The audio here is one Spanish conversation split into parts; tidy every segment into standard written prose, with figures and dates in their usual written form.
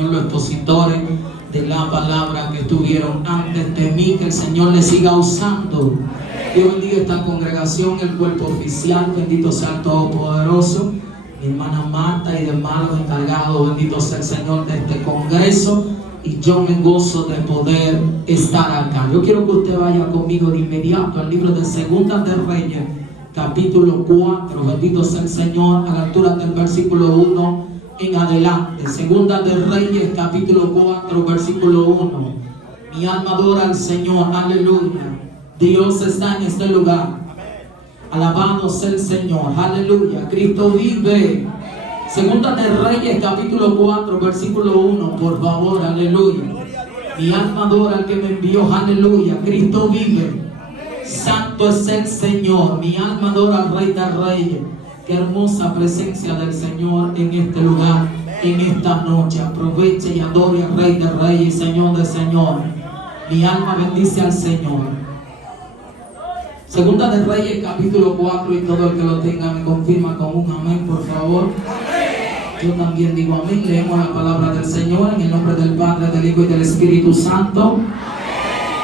Señor, los expositores de la palabra que estuvieron antes de mí, que el Señor les siga usando. Dios bendiga esta congregación, el cuerpo oficial, bendito sea el Todopoderoso, mi hermana Marta y demás los encargados, bendito sea el Señor de este congreso, y yo me gozo de poder estar acá. Yo quiero que usted vaya conmigo de inmediato al libro de Segunda de Reyes, capítulo 4, bendito sea el Señor, a la altura del versículo 1 en adelante. Segunda de Reyes, capítulo 4, versículo 1. Mi alma adora al Señor, aleluya. Dios está en este lugar. Alabado sea el Señor, aleluya. Cristo vive. Segunda de Reyes, capítulo 4, versículo 1, por favor, aleluya. Mi alma adora al que me envió, aleluya. Cristo vive. Santo es el Señor. Mi alma adora al Rey de Reyes. Qué hermosa presencia del Señor en este lugar, en esta noche. Aproveche y adore al Rey de Reyes, Señor de Señor. Mi alma bendice al Señor. Segunda de Reyes, capítulo 4, y todo el que lo tenga me confirma con un amén, por favor. Yo también digo amén. Leemos la palabra del Señor en el nombre del Padre, del Hijo y del Espíritu Santo.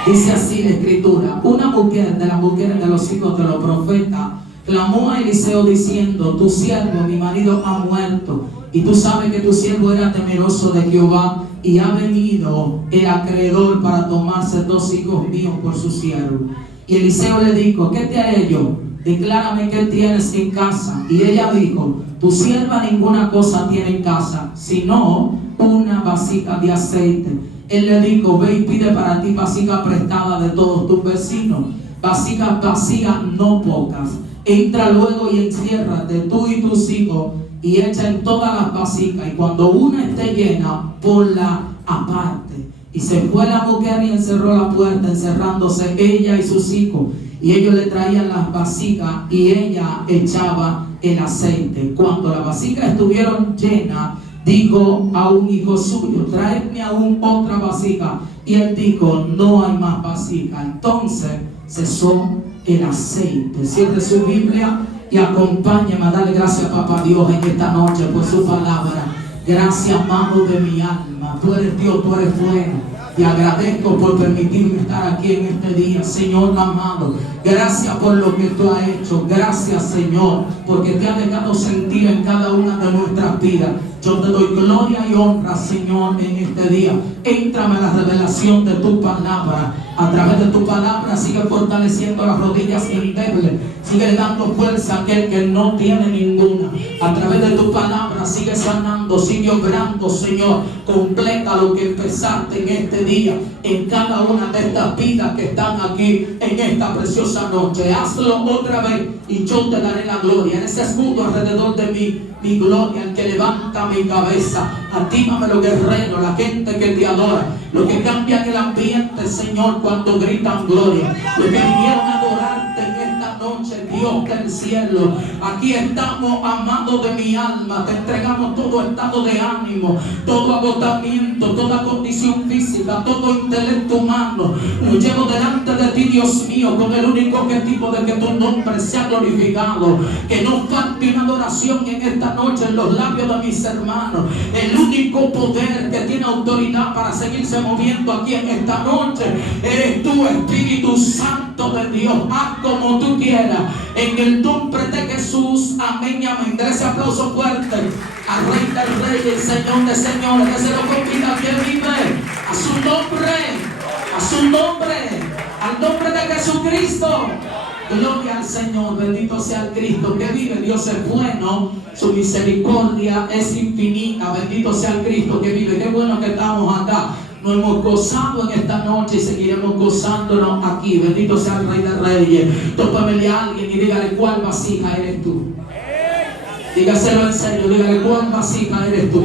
Dice así la Escritura: una mujer de las mujeres de los hijos de los profetas clamó a Eliseo diciendo: tu siervo, mi marido, ha muerto, y tú sabes que tu siervo era temeroso de Jehová, y ha venido el acreedor para tomarse 2 hijos míos por su siervo. Y Eliseo le dijo: ¿qué te ha hecho? Declárame qué tienes en casa. Y ella dijo: tu sierva ninguna cosa tiene en casa, sino una vasija de aceite. Él le dijo: ve y pide para ti vasija prestada de todos tus vecinos, vasijas vacías, no pocas. Entra luego y enciérrate tú y tus hijos, y echa en todas las vasijas, y cuando una esté llena, ponla aparte. Y se fue la mujer y encerró la puerta, encerrándose ella y sus hijos. Y ellos le traían las vasijas y ella echaba el aceite. Cuando las vasijas estuvieron llenas, dijo a un hijo suyo: traedme aún otra vasija. Y él dijo: no hay más vasija. Entonces cesó el aceite. Cierre su Biblia y acompáñame a darle gracias, papá Dios, en esta noche por su palabra. Gracias, amado de mi alma. Tú eres Dios, tú eres bueno. Te agradezco por permitirme estar aquí en este día, Señor amado. Gracias por lo que tú has hecho. Gracias, Señor, porque te has dejado sentir en cada una de nuestras vidas. Yo te doy gloria y honra, Señor, en este día. Éntrame a la revelación de tu palabra. A través de tu palabra sigue fortaleciendo las rodillas endebles. Sigue dando fuerza a aquel que no tiene ninguna. A través de tu palabra sigue sanando, sigue obrando, Señor. Completa lo que empezaste en este día, en cada una de estas vidas que están aquí en esta preciosa noche. Hazlo otra vez y yo te daré la gloria. En ese escudo alrededor de mí, mi gloria, el que levanta mi cabeza. Actívame los guerreros, la gente que te adora, los que cambian el ambiente, Señor, cuando gritan gloria, los que vinieron a adorarte en esta noche, Dios del cielo. Aquí estamos, amados de mi alma. Te entregamos todo estado de ánimo, todo agotamiento, toda condición física, todo intelecto humano. Lo llevo delante de ti, Dios mío, con el único objetivo de que tu nombre sea glorificado. Que no falte una adoración en esta noche en los labios de mis hermanos. El único poder que tiene autoridad para seguirse moviendo aquí en esta noche eres tú, Espíritu Santo de Dios. Haz como tú quieras, en el nombre de Jesús, amén y amén. Dale ese aplauso fuerte al Rey del Rey, el Señor de señores, que se lo convida, que vive a su nombre, a su nombre, al nombre de Jesucristo. Gloria al Señor, bendito sea el Cristo que vive. Dios es bueno, su misericordia es infinita. Bendito sea el Cristo que vive. Qué bueno que estamos acá. Nos hemos gozado en esta noche y seguiremos gozándonos aquí. Bendito sea el Rey de Reyes. Tópamele a alguien y dígale: ¿cuál vasija eres tú? Dígaselo en serio, dígale: ¿cuál vasija eres tú?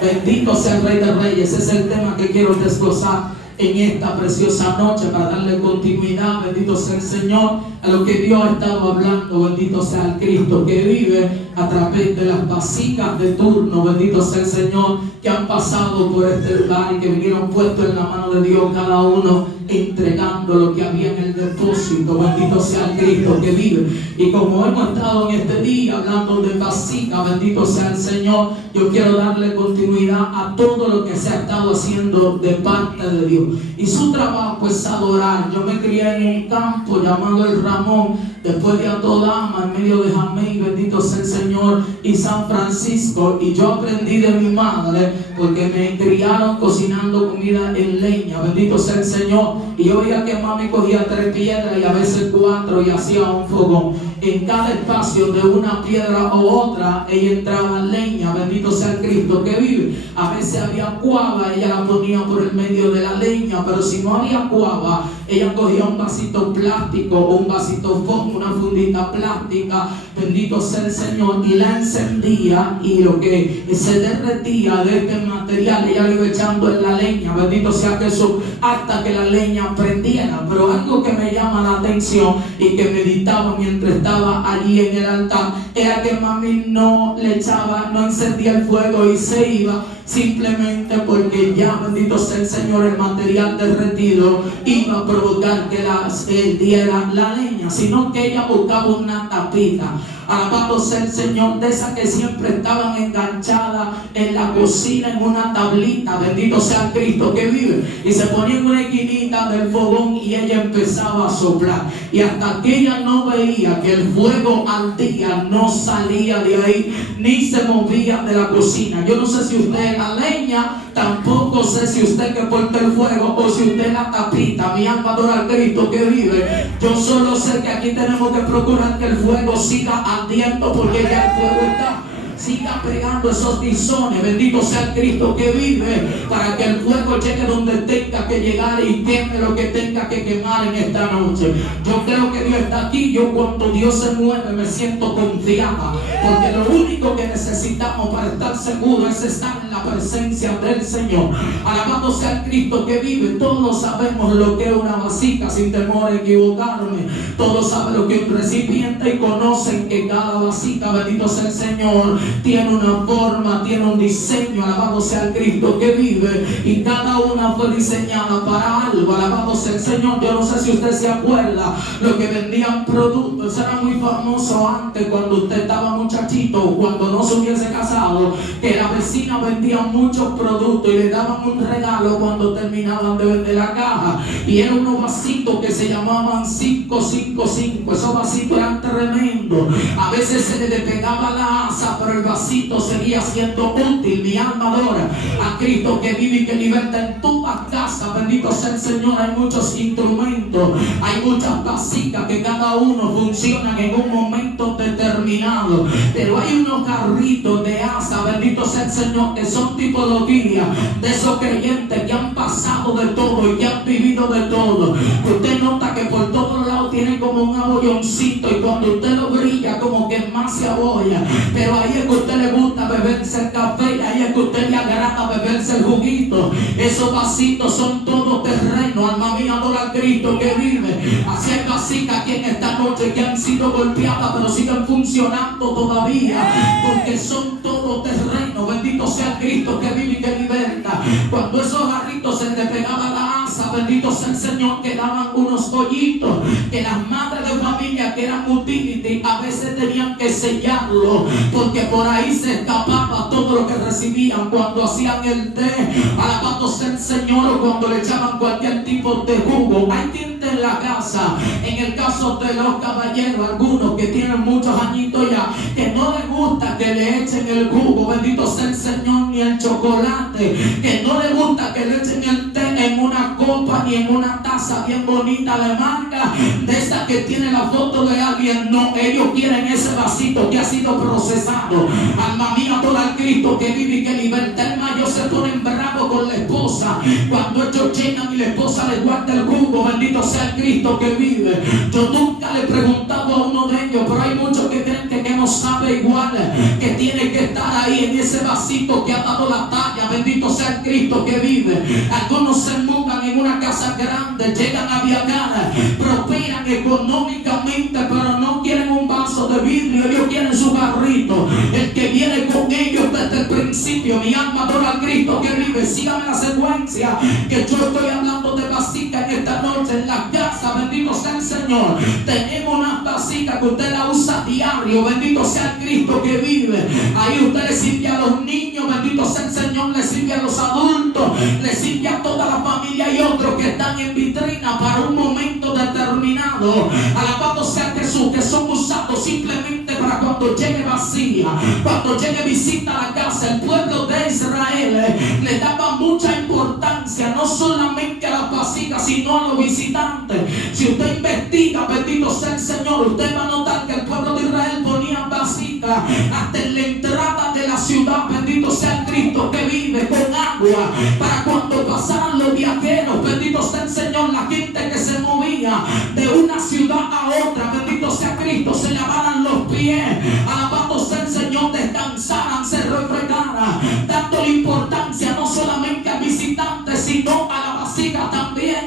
Bendito sea el Rey de Reyes. Ese es el tema que quiero desglosar en esta preciosa noche para darle continuidad, bendito sea el Señor, a lo que Dios ha estado hablando. Bendito sea el Cristo que vive a través de las vasijas de turno. Bendito sea el Señor, que han pasado por este lugar y que vinieron puestos en la mano de Dios, cada uno entregando lo que había en el depósito éxito. Bendito sea el Cristo que vive. Y como hemos estado en este día hablando de vasija, bendito sea el Señor, yo quiero darle continuidad a todo lo que se ha estado haciendo de parte de Dios. Y su trabajo es adorar. Yo me crié en un campo llamado el Ramón, después de Atodama, en medio de Jamey, bendito sea el Señor, y San Francisco. Y yo aprendí de mi madre, porque me criaron cocinando comida en leña, bendito sea el Señor. Y yo veía que mami cogía 3 piedras y a veces 4 y hacía un fogón. En cada espacio de una piedra u otra, ella entraba leña, bendito sea el Cristo que vive. A veces había cuava, ella la ponía por el medio de la leña, pero si no había cuava, ella cogía un vasito plástico o un vasito foam, una fundita plástica, bendito sea el Señor, y la encendía, y lo que se derretía de este material, ella lo iba echando en la leña, bendito sea Jesús, hasta que la leña prendiera. Pero algo que me llama la atención y que meditaba mientras estaba allí en el altar, era que mami no le echaba, no encendía el fuego y se iba, simplemente porque ya, bendito sea el Señor, el material derretido iba a provocar que diera la leña, sino que ella buscaba una tapita. Alabado sea el Señor, de esas que siempre estaban enganchadas en la cocina en una tablita, bendito sea Cristo que vive, y se ponía en una esquinita del fogón y ella empezaba a soplar, y hasta que ella no veía que el fuego ardía, no salía de ahí ni se movía de la cocina. Yo no sé si usted es la leña, tampoco sé si usted que porta el fuego o si usted es la tapita. Mi alma adora al Cristo que vive. Yo solo sé que aquí tenemos que procurar que el fuego siga ardiendo, porque ya el fuego está. Siga pegando esos tizones, bendito sea el Cristo que vive, para que el fuego llegue donde tenga que llegar y queme lo que tenga que quemar en esta noche. Yo creo que Dios está aquí. Yo, cuando Dios se mueve, me siento confiada, porque lo único que necesitamos para estar seguros es estar en la presencia del Señor. Alabado sea el Cristo que vive. Todos sabemos lo que es una vasija, sin temor a equivocarme. Todos saben lo que es un recipiente y conocen que cada vasija, bendito sea el Señor, tiene una forma, tiene un diseño. Alabado sea el Cristo que vive, y cada una fue diseñada para algo. Alabado sea el Señor. Yo no sé si usted se acuerda lo que vendían productos. Era muy famoso antes, cuando usted estaba muchachito, cuando no se hubiese casado, que la vecina vendía muchos productos y le daban un regalo cuando terminaban de vender la caja, y eran unos vasitos que se llamaban 555. Esos vasitos eran tremendos. A veces se le despegaba la asa, pero el vasito seguía siendo útil. Mi alma adora a Cristo que vive y que liberta. En toda casa, bendito sea el Señor, hay muchos instrumentos, hay muchas vasijas que cada uno funcionan en un momento determinado, pero hay unos carritos de asa, bendito sea el Señor, que son tipología de esos creyentes que han pasado de todo y que han vivido de todo. Usted nota que por todos lados tiene como un abolloncito, y cuando usted lo brilla, como que más se abolla, pero ahí es que a usted le gusta beberse el café, y ahí es que a usted le agrada beberse el juguito. Esos vasitos son todo terreno. Alma mía, adora al Cristo que vive. Así hay vasijas aquí en esta noche que han sido golpeadas, pero siguen funcionando todavía, porque son todo terreno. Bendito sea el Cristo que vive y que liberta. Cuando esos jarritos se les pegaba la asa, bendito sea el Señor, quedaban unos hoyitos que las madres de familia, que eran utility, a veces tenían que sellarlo, porque por ahí se escapaba todo lo que recibían cuando hacían el té. Alabado sea el Señor, o cuando le echaban cualquier tipo de jugo. Hay gente en la casa, en el caso de los caballeros, algunos que tienen muchos añitos ya, que no les gusta que le echen el jugo, bendito sea el Señor, ni el chocolate, que no les gusta que le echen el té en una copa ni en una taza bien bonita de marca, de esa que tiene la foto de alguien. No, ellos quieren ese vasito que ha sido procesado. Alma mía, todo el Cristo que vive y que liberta. El mayo se ponen bravo con la esposa cuando ellos llegan y la esposa le guarda el jugo. Bendito sea el Cristo que vive. Yo nunca le he preguntado a uno de ellos, pero hay muchos que creen que no sabe igual, que tiene que estar ahí en ese vasito que ha dado la talla. Bendito sea el Cristo que vive. Algunos se mudan en una casa grande, llegan a viajar, prosperan económicamente, pero no quieren un vaso de vidrio, ellos quieren su carrito. El que viene con ellos desde el principio principio. Mi alma adora al Cristo que vive. Sígame la secuencia, que yo estoy hablando de vasijas en esta noche. En la casa, bendito sea el Señor, tenemos una vasija que usted la usa diario. Bendito sea el Cristo que vive. Ahí usted le sirve a los niños, bendito sea el Señor, le sirve a los adultos, le sirve a toda la familia y otros que están en vitrina para un momento determinado. Alabado sea Jesús, que son usados simplemente para cuando llegue vacía, cuando llegue visita a la casa. El pueblo de Israel le daba mucha importancia no solamente a las vasijas, sino a los visitantes. Si usted investiga, bendito sea el Señor, usted va a notar que el pueblo de Israel ponía vasijas hasta en la entrada de la ciudad. Bendito sea el Cristo que vive, con agua para cuando pasaran los viajeros. Bendito sea el Señor, la gente que se movía de una ciudad a otra, bendito sea Cristo, se lavaran los pies. Alabado sea el Señor, descansaran, se refregaran, dando importancia no solamente al visitante, sino a la vasija también.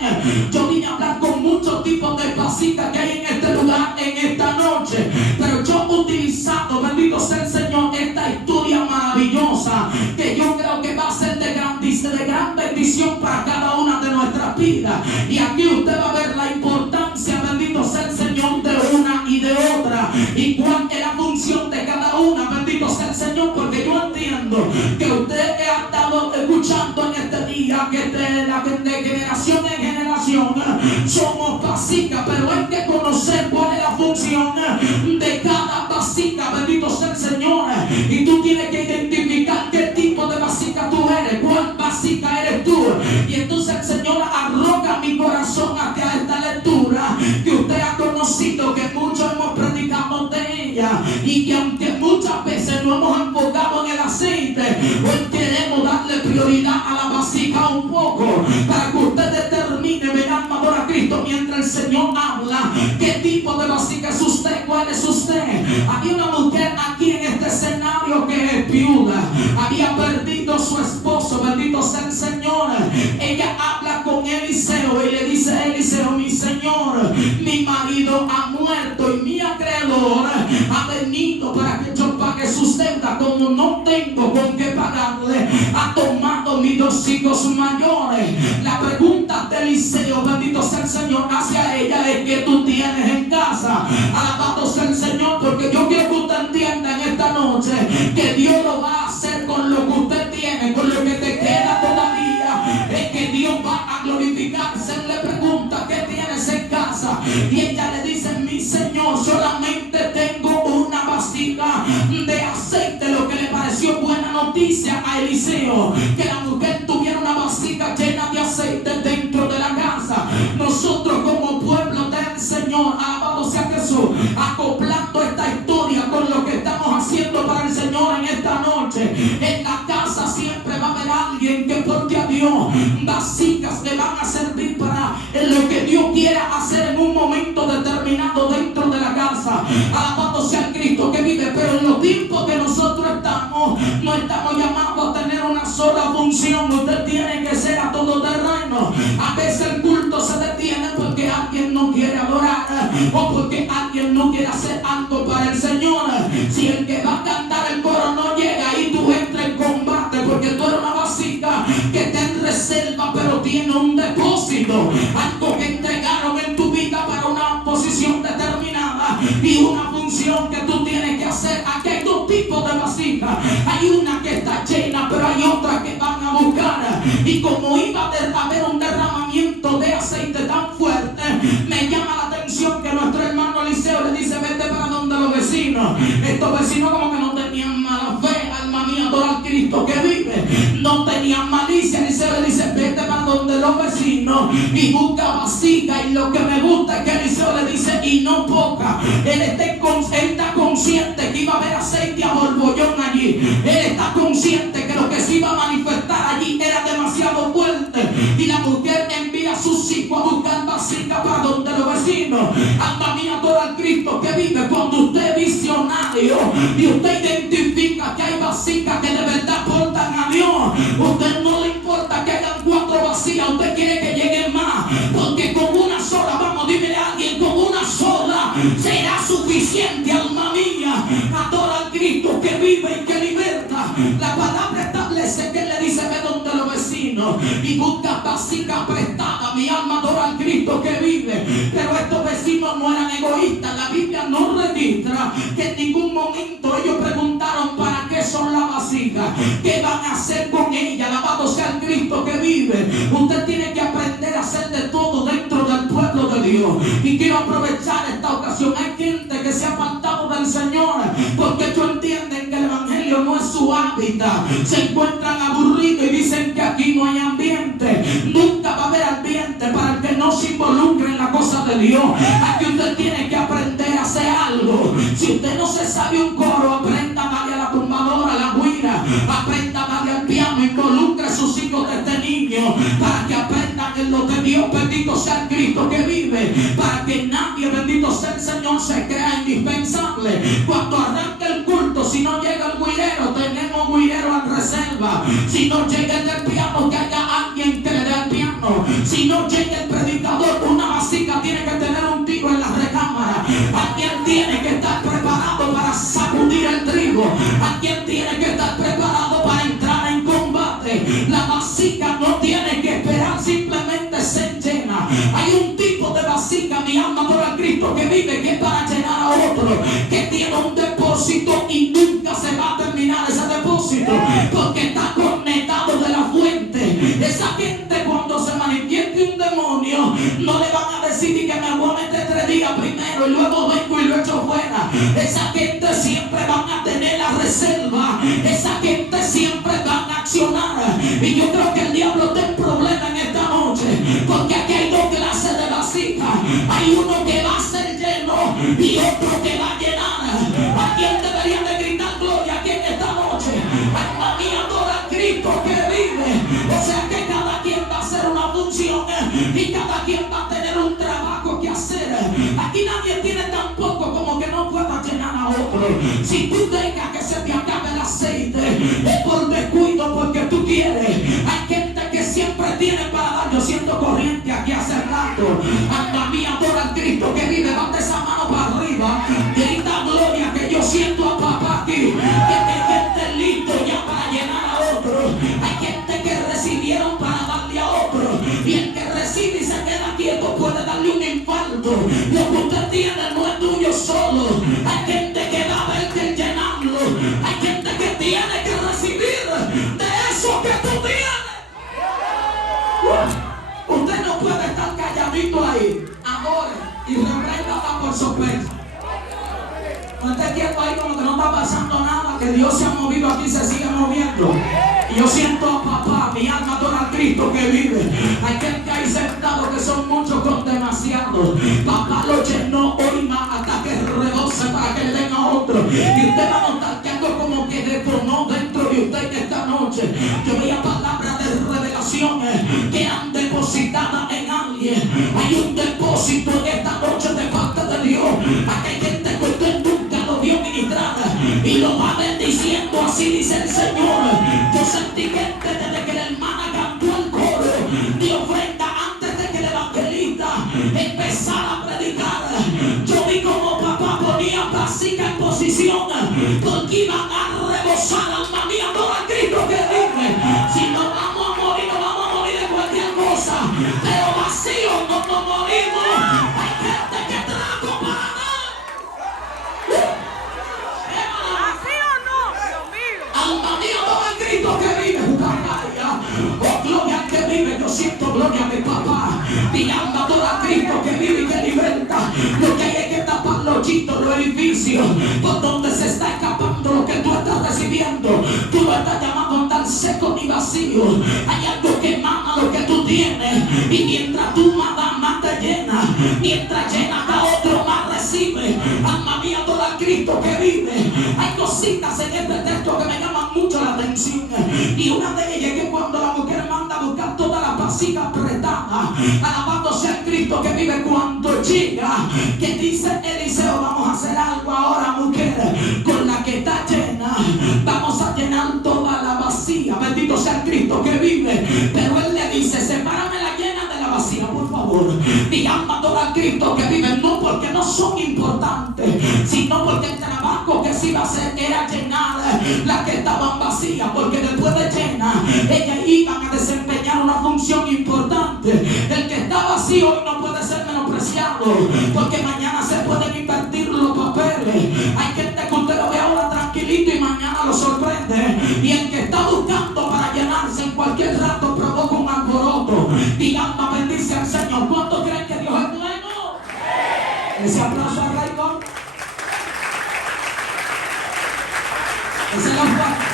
Yo vine a hablar con muchos tipos de vasijas que hay en este lugar en esta noche, pero yo he utilizado, bendito sea el Señor, esta historia maravillosa que yo creo que va a ser de gran bendición para cada una de nuestras vidas. Y aquí usted va a ver la importancia, bendito sea el Señor, de una y de otra, y cuál es la función de cada una. Bendito sea el Señor, porque yo entiendo que usted ha estado escuchando en este día que de generación en generación somos vasijas, pero hay que conocer cuál es la función de cada vasija. Bendito sea el Señor, y tú tienes que identificar qué tipo de vasija tú eres, cuál vasija eres tú. Y entonces el Señor arroja mi corazón hacia esta lectura que usted ha conocido, que muchos hemos predicado de ella, y que aunque muchas veces no hemos enfocado en el aceite, hoy queremos darle prioridad a la vasija un poco, para que usted determine, mi alma adora a Cristo, mientras el Señor habla, qué tipo de vasija es usted, cuál es usted. Había una mujer aquí en este escenario que es viuda, había perdido a su esposo, bendito sea el Señor. Ella habla con Eliseo y le dice a Eliseo: mi Señor, mi marido ha muerto y mi acreedor ha venido para que yo pague sus deudas. Como no tengo con qué pagarle, ha tomado mis 2 hijos mayores. La pregunta de Eliseo, bendito sea el Señor, hacia ella es: ¿qué tú tienes en casa? Alabado sea el Señor, porque yo quiero que usted entienda en esta noche que Dios lo va a hacer con lo que usted tiene, con lo que te queda todavía. Es que Dios va a glorificarse. Él le pregunta: ¿qué tienes en casa? Y ella le dice: mi Señor, solamente tengo una vasija de aceite. Lo que le pareció buena noticia a Eliseo, que la mujer tuviera una vasija llena de aceite dentro de la casa. Nosotros como pueblo del Señor, alabado sea Jesús, acoplando esta historia con lo que estamos haciendo para el Señor en esta noche. En la casa siempre va a haber alguien que porte a Dios vasijas que van a servir para lo que Dios quiera hacer en un momento determinado dentro de la casa. Alabado sea el Cristo que vive. Pero en los tiempos que nosotros estamos, no estamos llamados a tener una sola función. Usted tiene que ser a todo terreno. A veces el culto se detiene porque alguien no quiere adorar, o porque alguien no quiere hacer algo para el Señor. Si el que va a cantar el coro no llega, y tú entras en combate, porque tú eres una vasija que está en reserva, pero tiene un depósito, algo que entregaron en tu vida para una posición determinada y una función que tú tienes que hacer. Aquí hay 2 tipos de vasijas. Hay una que está llena, pero hay otra que van a buscar. Y como iba a haber un derramamiento de aceite tan fuerte, me llama la atención que nuestro hermano Eliseo le dice: vete para donde los vecinos. Estos vecinos como que no tenían mala fe, alma mía, adora al Cristo que vive, no tenían malicia. Eliseo le dice: vete para donde los vecinos y busca vasija. Y lo que me gusta es que Eliseo le dice: y no poca. Él está consciente que iba a haber aceite a borbollón allí. Él está consciente que lo que se iba a manifestar allí era demasiado fuerte. Y la mujer envía a sus hijos a buscar vasija para donde los vecinos. Alma mía, adora al Cristo que vive. Cuando usted es visionario y usted identifica que hay vasijas que de verdad portan a Dios, usted no le importa que hayan 4 vasijas, usted quiere que lleguen más, porque con una sola, vamos, dímele a alguien, con una sola será suficiente. Alma mía, adora al Cristo que vive y que liberta. La palabra y buscas vasija prestada. Mi alma adora al Cristo que vive. Pero estos vecinos no eran egoístas. La Biblia no registra que en ningún momento ellos preguntaron para qué son las vasijas, qué van a hacer con ella. Alabado sea el Cristo que vive. Usted tiene que aprender a hacer de todo dentro del pueblo de Dios. Y quiero aprovechar esta ocasión. Hay gente que se ha apartado del Señor porque ellos entienden que el evangelio no es su hábitat. Se encuentran aburridos y dicen que aquí no hay ambiente. Nunca va a haber ambiente para el que no se involucre en la cosa de Dios. Aquí usted tiene que aprender a hacer algo. Si usted no se sabe un coro, aprenda a darle a la tumbadora, a la guira, aprenda a darle al piano, involucre a sus hijos desde niños para que aprendan en lo de Dios. Bendito sea el Cristo que vive, para que nadie, bendito sea el Señor, se crea indispensable. Cuando arranque el culto, si no llega el guirero, tenemos guirero en reserva. Si no llega el del piano, que haya alguien que le dé al piano. Si no llega el predicador, una vasija tiene que tener un tiro en la recámara. Alguien tiene que estar preparado para sacudir el trigo. Alguien tiene que estar preparado para entrar en combate. La vasija no tiene que esperar simplemente ser llena. Hay un tipo de vasija, mi alma por el Cristo que vive, que es para llenar a otro, que tiene un depósito y nunca se va a terminar ese depósito porque está conectado de la fuente. Esa gente, cuando se manifieste un demonio, no le van a decir que me voy a meter 3 días primero y luego vengo y lo echo fuera. Esa gente siempre van a tener la reserva. Esa gente siempre van a accionar. Y yo creo que el diablo tiene un problema en esta noche, porque aquí hay 2 clases de vasijas. Hay uno que va a ser lleno y otro que va a llenar. ¿A quién debería de gritar gloria aquí en esta noche? Alma mía, adora a Cristo que vive. O sea que cada quien va a hacer una función y cada quien va a tener un trabajo que hacer. Aquí nadie tiene tan poco como que no pueda llenar a otro. Si tú dejas que se te acabe el aceite, es por descuido, porque tú quieres. Hay gente que siempre tiene para dar. Yo siento corriente aquí hace rato. Alma mía, adora al Cristo que vive. Levanta esa mano para arriba. Grita gloria, que yo siento a papá aquí. Que hay gente listo ya para llenar a otro. Hay gente que recibieron para darle a otro. Y el que recibe y se queda quieto puede darle un infarto. Lo que usted tiene no es tuyo solo. Hay gente que va a ver que llenarlo. Hay gente que tiene que recibir de eso que tú tienes. Usted no puede estar calladito ahí. Adore y repréndala por sorpresa. No esté quieto ahí como que no está pasando nada, que Dios se ha movido aquí, se sigue moviendo. Y yo siento a papá, mi alma adora al Cristo que vive. Hay gente ahí sentado que son muchos con demasiado. Papá lo llenó hoy más hasta que rebose para que le den a otro. Y usted va a notar que algo como que detonó dentro de usted en esta noche. Yo veía palabras de revelaciones que han depositado en alguien. Hay un depósito en esta noche de parte de Dios. Aquí hay gente que usted nunca lo vio ministrar y lo va bendiciendo. Así dice el Señor. Yo sentí gente desde que la hermana cantó el coro de ofrenda antes de que el evangelista empezara a predicar. Yo vi como papá ponía vasija en posición porque iban a rebosar. Alma mía, adora a Cristo que vive. Si no vamos a morir, no vamos a morir de cualquier cosa, pero vacíos no nos morimos. Hay gente que trajo para dar. ¿Así o no? Dios mío. Alma mía, adora a Cristo que vive. Oh, gloria al que vive. Yo siento gloria a mi papá. Mi alma adora a Cristo que vive y que liberta. Lo que hay es que tapar los chitos, los edificios por donde se está escapando lo que tú estás recibiendo. Tú no estás llamado a andar seco ni vacío. Hay algo que emana lo que tú tienes. Y mientras tú más te llenas. Mientras llenas a otro, más recibe. Alma mía, adora a Cristo que vive. Hay cositas en este texto que me llaman mucho la atención. Y una de ellas es que cuando la mujer manda a buscar todas las vasijas apretadas, alabando sea el Cristo que vive, cuando llega, que dice Eliseo, vamos a hacer algo ahora, mujer, con la que está llena, vamos a llenar toda la vasija. Bendito sea el Cristo que vive. Pero él le dice, sepárame la llena de la vasija, por favor. Mi alma adora al Cristo que vive, no porque no son importantes, sino porque el trabajo que se iba a hacer era llenar las que estaban vacías, porque después de llenar, ellas iban a desempeñar una unción importante. El que está vacío hoy no puede ser menospreciado, porque mañana se pueden invertir los papeles. Hay gente que usted lo ve ahora tranquilito y mañana lo sorprende. Y el que está buscando para llenarse en cualquier rato provoca un alboroto. Y alma bendice al Señor. ¿Cuántos creen que Dios es bueno? Ese aplauso a Raymond. Ese es lo fuerte.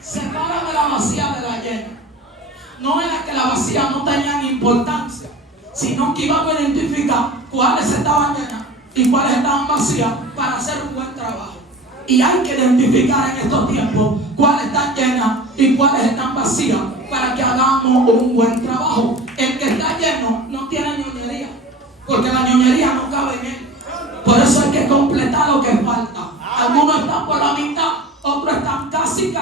Sepárame la vacía de la llena. No era que la vacía no tenían importancia, sino que íbamos a identificar cuáles estaban llenas y cuáles estaban vacías para hacer un buen trabajo. Y hay que identificar en estos tiempos cuáles están llenas y cuáles están vacías para que hagamos un buen trabajo. El que está lleno no tiene ñoñería, porque la ñoñería no cabe en él. Por eso hay que completar lo que falta. Algunos están por la mitad, otros están casi,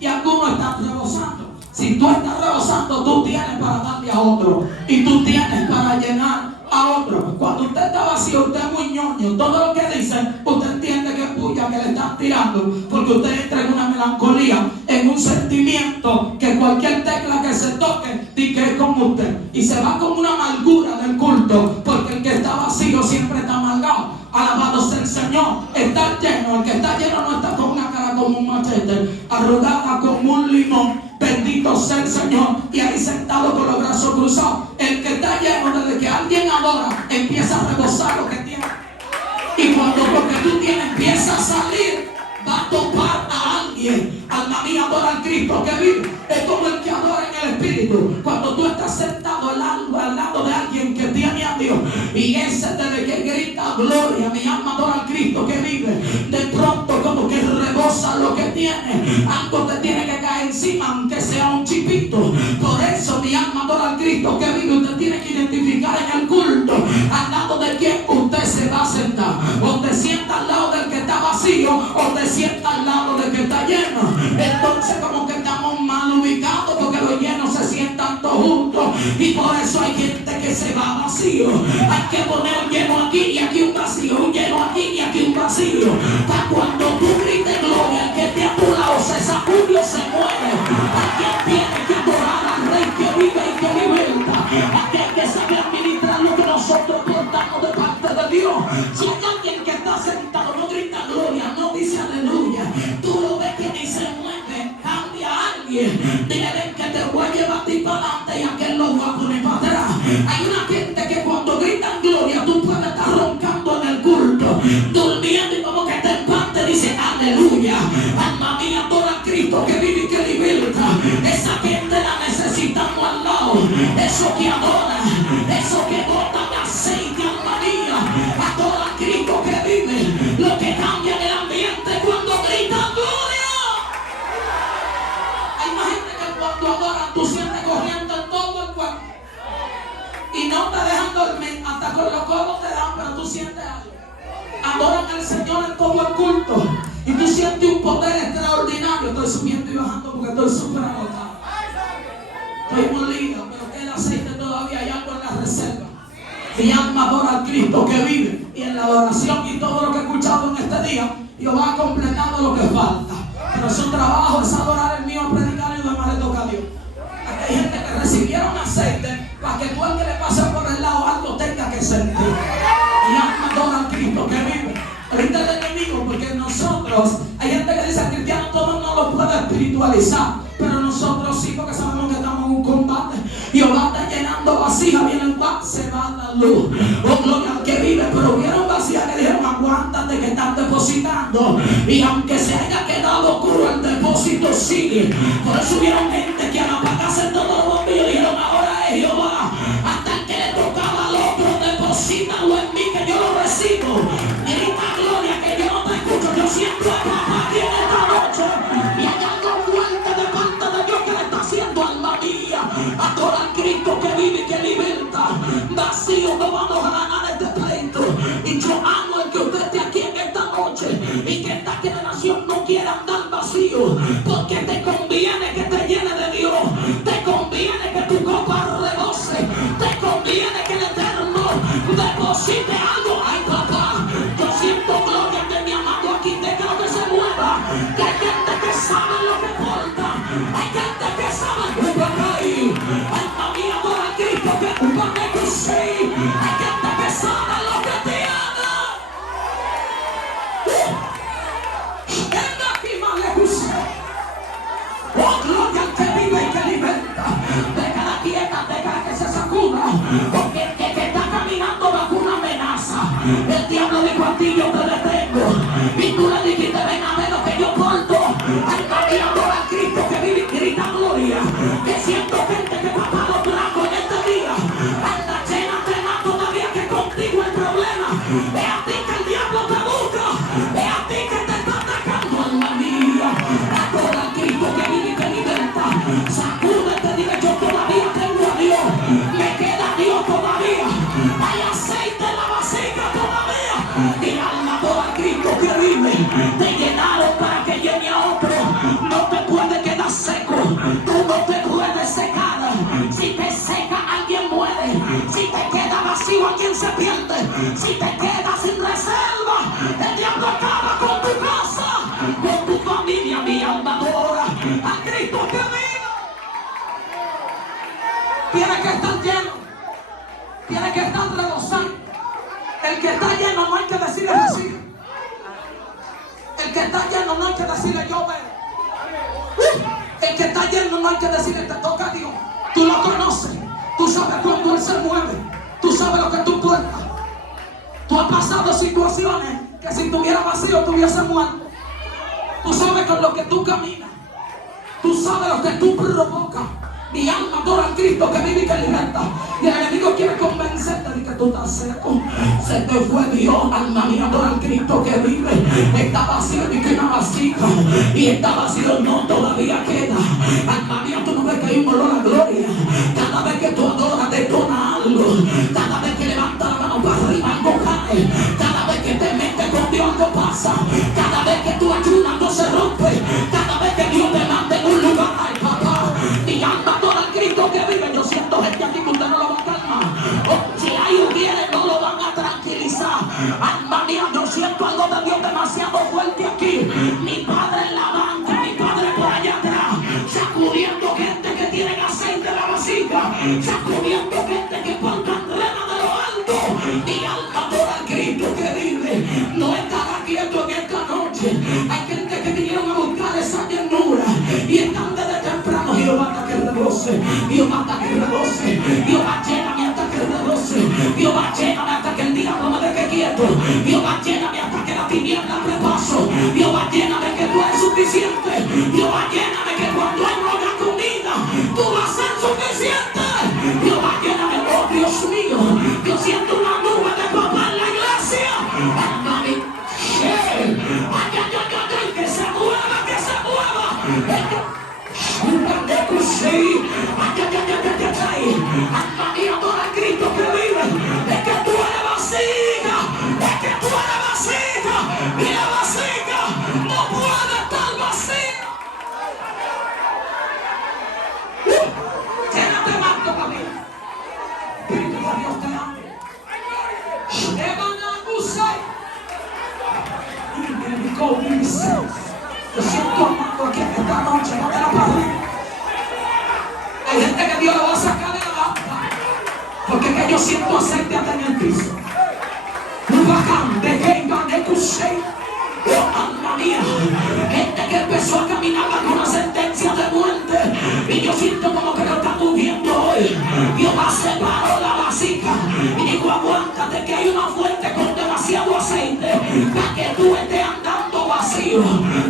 y algunos están rebosando. Si tú estás rebosando, tú tienes para darle a otro, y tú tienes para llenar a otro. Cuando usted está vacío, usted es muy ñoño. Todo lo que dicen, usted entiende que es puya que le están tirando, porque usted entra en una melancolía, en un sentimiento que cualquier tecla que se toque, di que es como usted. Y se va con una amargura del culto, porque el que está vacío siempre está amargado. Alabado sea el Señor. Está lleno. El que está lleno no está con una cara como un machete, arrugada como un limón. Bendito sea el Señor. Y ahí sentado con los brazos cruzados. El que está lleno, desde que alguien adora, empieza a rebosar lo que tiene. Y cuando lo que tú tienes empieza a salir, va a topar a alguien. Alma mía, adora al Cristo que vive. Es como el que adora en el Espíritu. Cuando tú estás sentado al lado de alguien que tiene a Dios, y ese desde que grita gloria, mi alma adora al Cristo que vive, de pronto como que rebosa lo que tiene. Algo te tiene que caer encima, aunque sea un chipito. Por eso mi alma adora al Cristo que vive. Usted tiene que identificar en el culto al lado de quién usted se va a sentar. O te sienta al lado del que está vacío, o te sienta al lado del que está lleno. Entonces como que estamos mal ubicados, porque los llenos se sientan todos juntos, y por eso hay gente que se va vacío. Hay que poner un lleno aquí y aquí un vacío, un lleno aquí y aquí un vacío, para cuando tú grites gloria, el que te a tu lado se sacude o se muere. Alguien tiene que adorar al Rey que vive y que liberta. Aquel que sabe administrar lo que nosotros portamos de parte de Dios. Si hay alguien que está sentado, no grita gloria, no dice aleluya, tú lo ves que ni se mueve, cambia a alguien, dile que te voy a llevar a ti para adelante y aquel lo va a poner para atrás. Hay una gente que cuando gritan gloria, tú puedes estar roncando en el culto, durmiendo, y como que te empate, dice aleluya. Alma mía, adora a Cristo que vive y que liberta. Esa gente la necesitamos al lado. Eso que adora, eso que bota de aceite, alma mía, adora a Cristo que vive. Lo que cambia en el ambiente cuando gritan gloria. Hay más gente que cuando adoran tú sientes corriendo en todo el cuerpo, y no te dejan dormir, hasta con los codos te dan, pero tú sientes algo. Adoran al Señor en todo el culto, y tú sientes un poder extraordinario. Estoy subiendo y bajando porque estoy súper agotado. Estoy molido, pero que el aceite todavía hay algo en la reserva. Mi alma adora al Cristo que vive. Y en la adoración y todo lo que he escuchado en este día, Jehová ha completado lo que falta. Pero su trabajo es adorar el mío, predicar, y lo demás le toca a Dios. Aquí hay gente que recibieron aceite para que tú, al que le pase por el lado, algo tenga que sentir. Mi alma adora al Cristo que vive. Ahorita el enemigo, porque nosotros, hay gente que dice al cristiano todo no lo puede espiritualizar, pero nosotros sí, porque sabemos que estamos en un combate. Jehová está llenando vasijas, viene el pan, se va la luz. Oh, gloria al que vive. Pero hubieron vasijas que dijeron aguántate que están depositando, y aunque se haya quedado oscuro el depósito sigue. Por eso hubieron gente que al apagarse todos los bombillos dijeron ahora es Jehová. Hasta el que le tocaba al otro, deposítalo en mí que yo lo recibo. Grita gloria que yo no te escucho, yo siento a papá aquí en esta noche, y hay algo fuerte de parte de Dios que le está haciendo, alma mía. Adora al Cristo que vive y que liberta. Vacío no vamos a ganar este pleito. Y yo amo el que usted esté aquí en esta noche, y que esta generación no quiera andar vacío, porque te conviene que te llene de Dios, te conviene que tu copa rebose, te conviene que el Eterno deposite algo. Ay papá, yo siento gloria de mi amado aquí, déjalo que se mueva. El diablo dijo a ti, yo te detengo. Y tú le dijiste, ven a menos que yo corto. Alma mía, adora a Cristo que vive y grita gloria. Que siento gente que papá lo trajo en este día. Anda, llénate más todavía que contigo el problema. Ve a ti que el diablo te busca. Ve a ti que te está atacando, alma mía. Adora a Cristo que vive y te liberta. Sacúdete, dile, yo todavía tengo a Dios. Me queda Dios todavía. Hay aceite en la vasija todavía. Y alma, adora a Cristo que vive. Te llenaron para que llene a otro. No te puede quedar seco. Tú no te puedes secar. Si te seca, alguien muere. Si te queda vacío, alguien se pierde. Si te quedas sin reserva, el diablo acaba con tu casa, con tu familia. Mi alma adora a Cristo que vive. Tiene que estar lleno. Tiene que estar rebosando. El que está lleno no hay que decirle recibe. El que está lleno no hay que decirle yo veo. El que está lleno no hay que decirle te toca a Dios. Tú lo conoces. Tú sabes cuando Él se mueve. Tú sabes lo que tú puertas. Tú has pasado situaciones que si estuviera vacío tuviese muerto. Tú sabes con lo que tú caminas. Tú sabes lo que tú provocas. Mi alma adora a Cristo que vive y que liberta. Y el enemigo quiere convencerte de que tú estás seco. Se te fue Dios. Alma mía, adora a Cristo que vive. Está vacío y que una vasija. Y está vacío, no, todavía queda. Alma mía, tú no ves que hay un olor a gloria. Cada vez que tú adoras, detona algo. Cada vez que levantas la mano para arriba, algo cae. Cada vez que te metes con Dios, algo pasa. Cada vez que tú ayunas, algo se rompe. Cada vez que Dios te manda en un lugar, ay papá. Mi alma adora a Cristo que vive. Yo siento gente aquí que usted no lo va a calmar. O si ahí hubiere, no lo van a tranquilizar. Alma mía, yo siento algo de Dios demasiado fuerte aquí. Mi padre en la banca, mi padre por allá atrás, sacudiendo gente que tiene aceite en la vasija, sacudiendo gente que porta rema de lo alto. Mi alma adora a Cristo que vive. No estará quieto en esta noche. Hay gente que vinieron a buscar esa llenura y están desde temprano. Jehová hasta que rebose, Jehová hasta que rebose, Jehová lléname hasta que rebose, Jehová lléname hasta que el diablo me deje quieto, Jehová lléname hasta que la tiniebla repaso, Jehová lléname que tú eres suficiente, Jehová lléname que cuando hay poca comida tú vas a ser suficiente, Jehová lléname, oh Dios mío, yo siento una nube de papá en la iglesia, alma mía, que se mueva, que se mueva. Sí, alma mía, adora a Cristo que vive. Es que tú eres vasija, es que tú eres vasija, y la vasija no puede estar vacía. Quédate más todavía. Espíritu de Dios te ama. Yo siento amado aquí esta noche, no te la pases. Hay gente que Dios lo va a sacar de la banca, porque es que yo siento aceite hasta en el piso. Un bacán de Heiman de Cusey. Oh, alma mía, gente que empezó a caminar con una sentencia de muerte y yo siento como que lo está moviendo hoy. Jehová separó la vasija y dijo aguántate que hay una fuente con demasiado aceite para que tú estés andando vacío.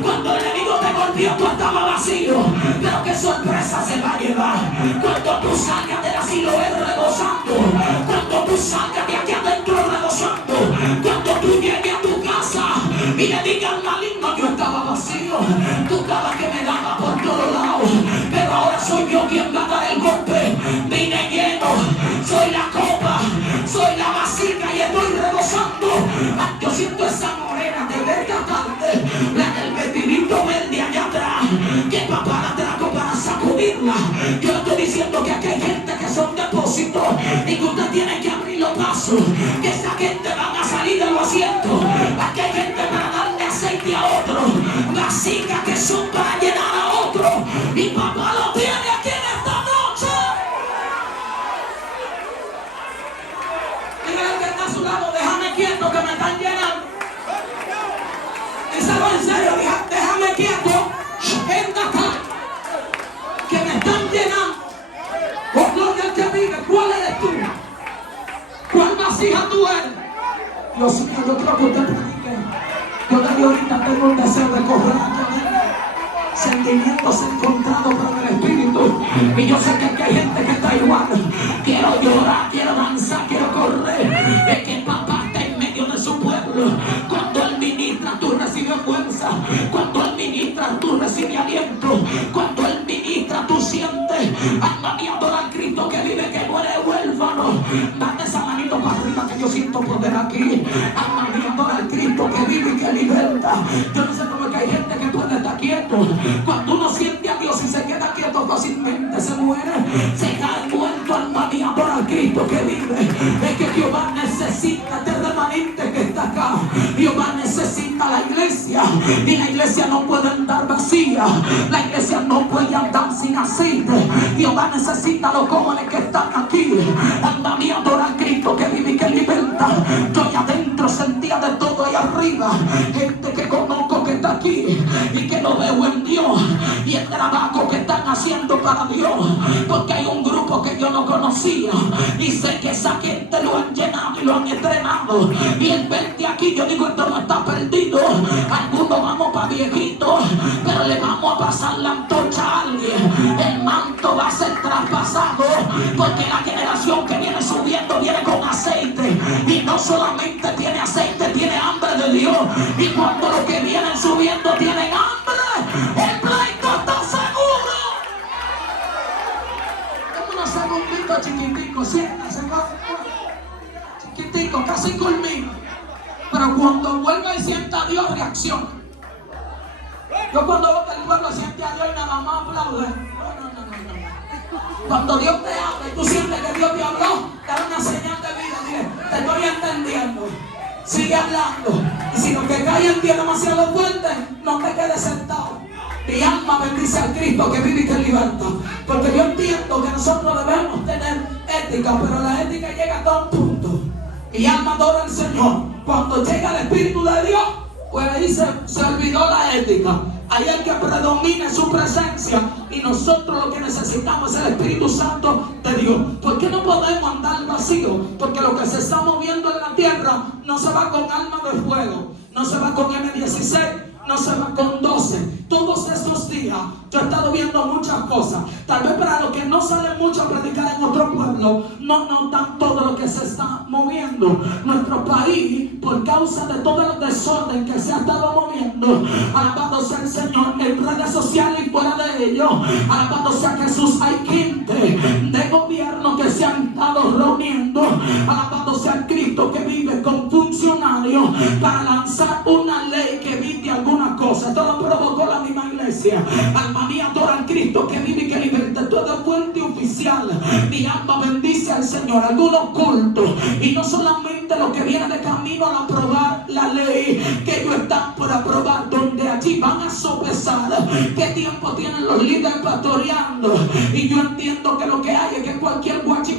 Cuando el enemigo te golpeó tú estabas vacío, pero qué sorpresa se va a llevar cuando tú salgas del asilo rebosando, cuando tú salgas de aquí adentro rebosando, cuando tú llegues a tu casa y le diga al maligno yo estaba vacío, tú estabas que me daba por todos lados, pero ahora soy yo quien va a dar el golpe. Vine lleno, soy la copa, soy la vasija y estoy rebosando. Yo siento esa morena de verde tarde, la del vestidito verde allá atrás, que papá la trajo para sacudirla. Yo estoy diciendo que aquí hay gente que son depósitos y que usted tiene que abrir los pasos, que esa gente van a salir de los asientos. Aquí hay gente para darle aceite a otro, vasijas que son para llenar a otro, y papá lo tiene aquí en esta noche. Dígale al que está a su lado, déjame quieto que me están llenando. Díselo en serio, déjame quieto, ven acá, que me están llenando. Oh, gloria al que vive, ¿cuál eres tú? Dios mío, yo creo que usted predique. Yo desde ahorita tengo un deseo de correr sentimientos encontrados con el Espíritu. Y yo sé que aquí hay gente que está igual. Quiero llorar, quiero danzar, quiero correr. Es que papá está en medio de su pueblo. Cuando Él ministra, tú recibes fuerza. Cuando Él ministra, tú recibes aliento. Cuando Él ministra, tú sientes. Alma mía, adora al Cristo que vive, que muere huérfano. Date esa manito para arriba que yo siento poder aquí. Alma mía, adora al Cristo que vive y que liberta. Yo no sé cómo es que hay gente que puede estar quieto. Cuando uno siente a Dios y se queda quieto, fácilmente se muere, se cae muerto. Alma mía, adora al Cristo que vive. Es que Jehová necesita este remanente que está acá. Jehová necesita la iglesia, y la iglesia no puede andar vacía. La iglesia no puede andar sin aceite. Jehová necesita los jóvenes que están aquí. Alma mía, adora al Cristo que vive y que liberta. Yo adentro sentía de todo ahí arriba. Gente que conozco que está aquí y que lo veo en Dios, y el trabajo que están haciendo para Dios, porque hay un grupo que yo no conocía y sé que esa gente lo han llenado y lo han entrenado, y el verte aquí, yo digo, esto no está perdido. Algunos vamos para viejitos, pero le vamos a pasar la antorcha a alguien. El manto va a ser traspasado, porque la generación que viene subiendo viene con aceite, y no solamente tiene aceite, tiene hambre de Dios. Y cuando los que vienen subiendo tienen hambre, el pleito está seguro. Dame unos segunditos chiquitico, siéntase, chiquitico, casi conmigo. Pero cuando vuelva y sienta a Dios, reacciona. Yo cuando veo que el pueblo siente a Dios y nada más aplaude. No. Cuando Dios te habla y tú sientes que Dios te habló, dale una señal de vida. Dile, te estoy entendiendo. Sigue hablando. Y si lo que cae en ti es demasiado fuerte, no te quedes sentado. Mi alma bendice al Cristo que vive y que liberta. Porque yo entiendo que nosotros debemos tener ética, pero la ética llega hasta un punto. Mi alma adora al Señor. Cuando llega el Espíritu de Dios, pues ahí se olvidó la ética. Ahí el que predomina es su presencia, y nosotros lo que necesitamos es el Espíritu Santo de Dios. ¿Por qué no podemos andar vacío? Porque lo que se está moviendo en la tierra no se va con armas de fuego, no se va con M16, no se va con 12. Todos estos días yo he estado viendo muchas cosas. Tal vez para los que no salen mucho a predicar en otro pueblo, no notan todo lo que se está moviendo. Nuestro país, por causa de todo el desorden que se ha estado moviendo, alabado sea el Señor, en redes sociales y fuera de ellos, alabado sea Jesús, hay gente de gobierno que se han estado reuniendo, alabado sea el Cristo que vive, con funcionarios para lanzar una ley que evite alguna cosa. Esto lo provocó la misma iglesia. Alma mía, adora al Cristo que vive y que liberta. Todo es fuente oficial. Mi alma bendice al Señor. Algunos cultos, y no solamente los que vienen de camino a aprobar la ley que ellos están por aprobar, donde allí van a sopesar qué tiempo tienen los líderes pastoreando. Y yo entiendo que lo que hay es que cualquier guachi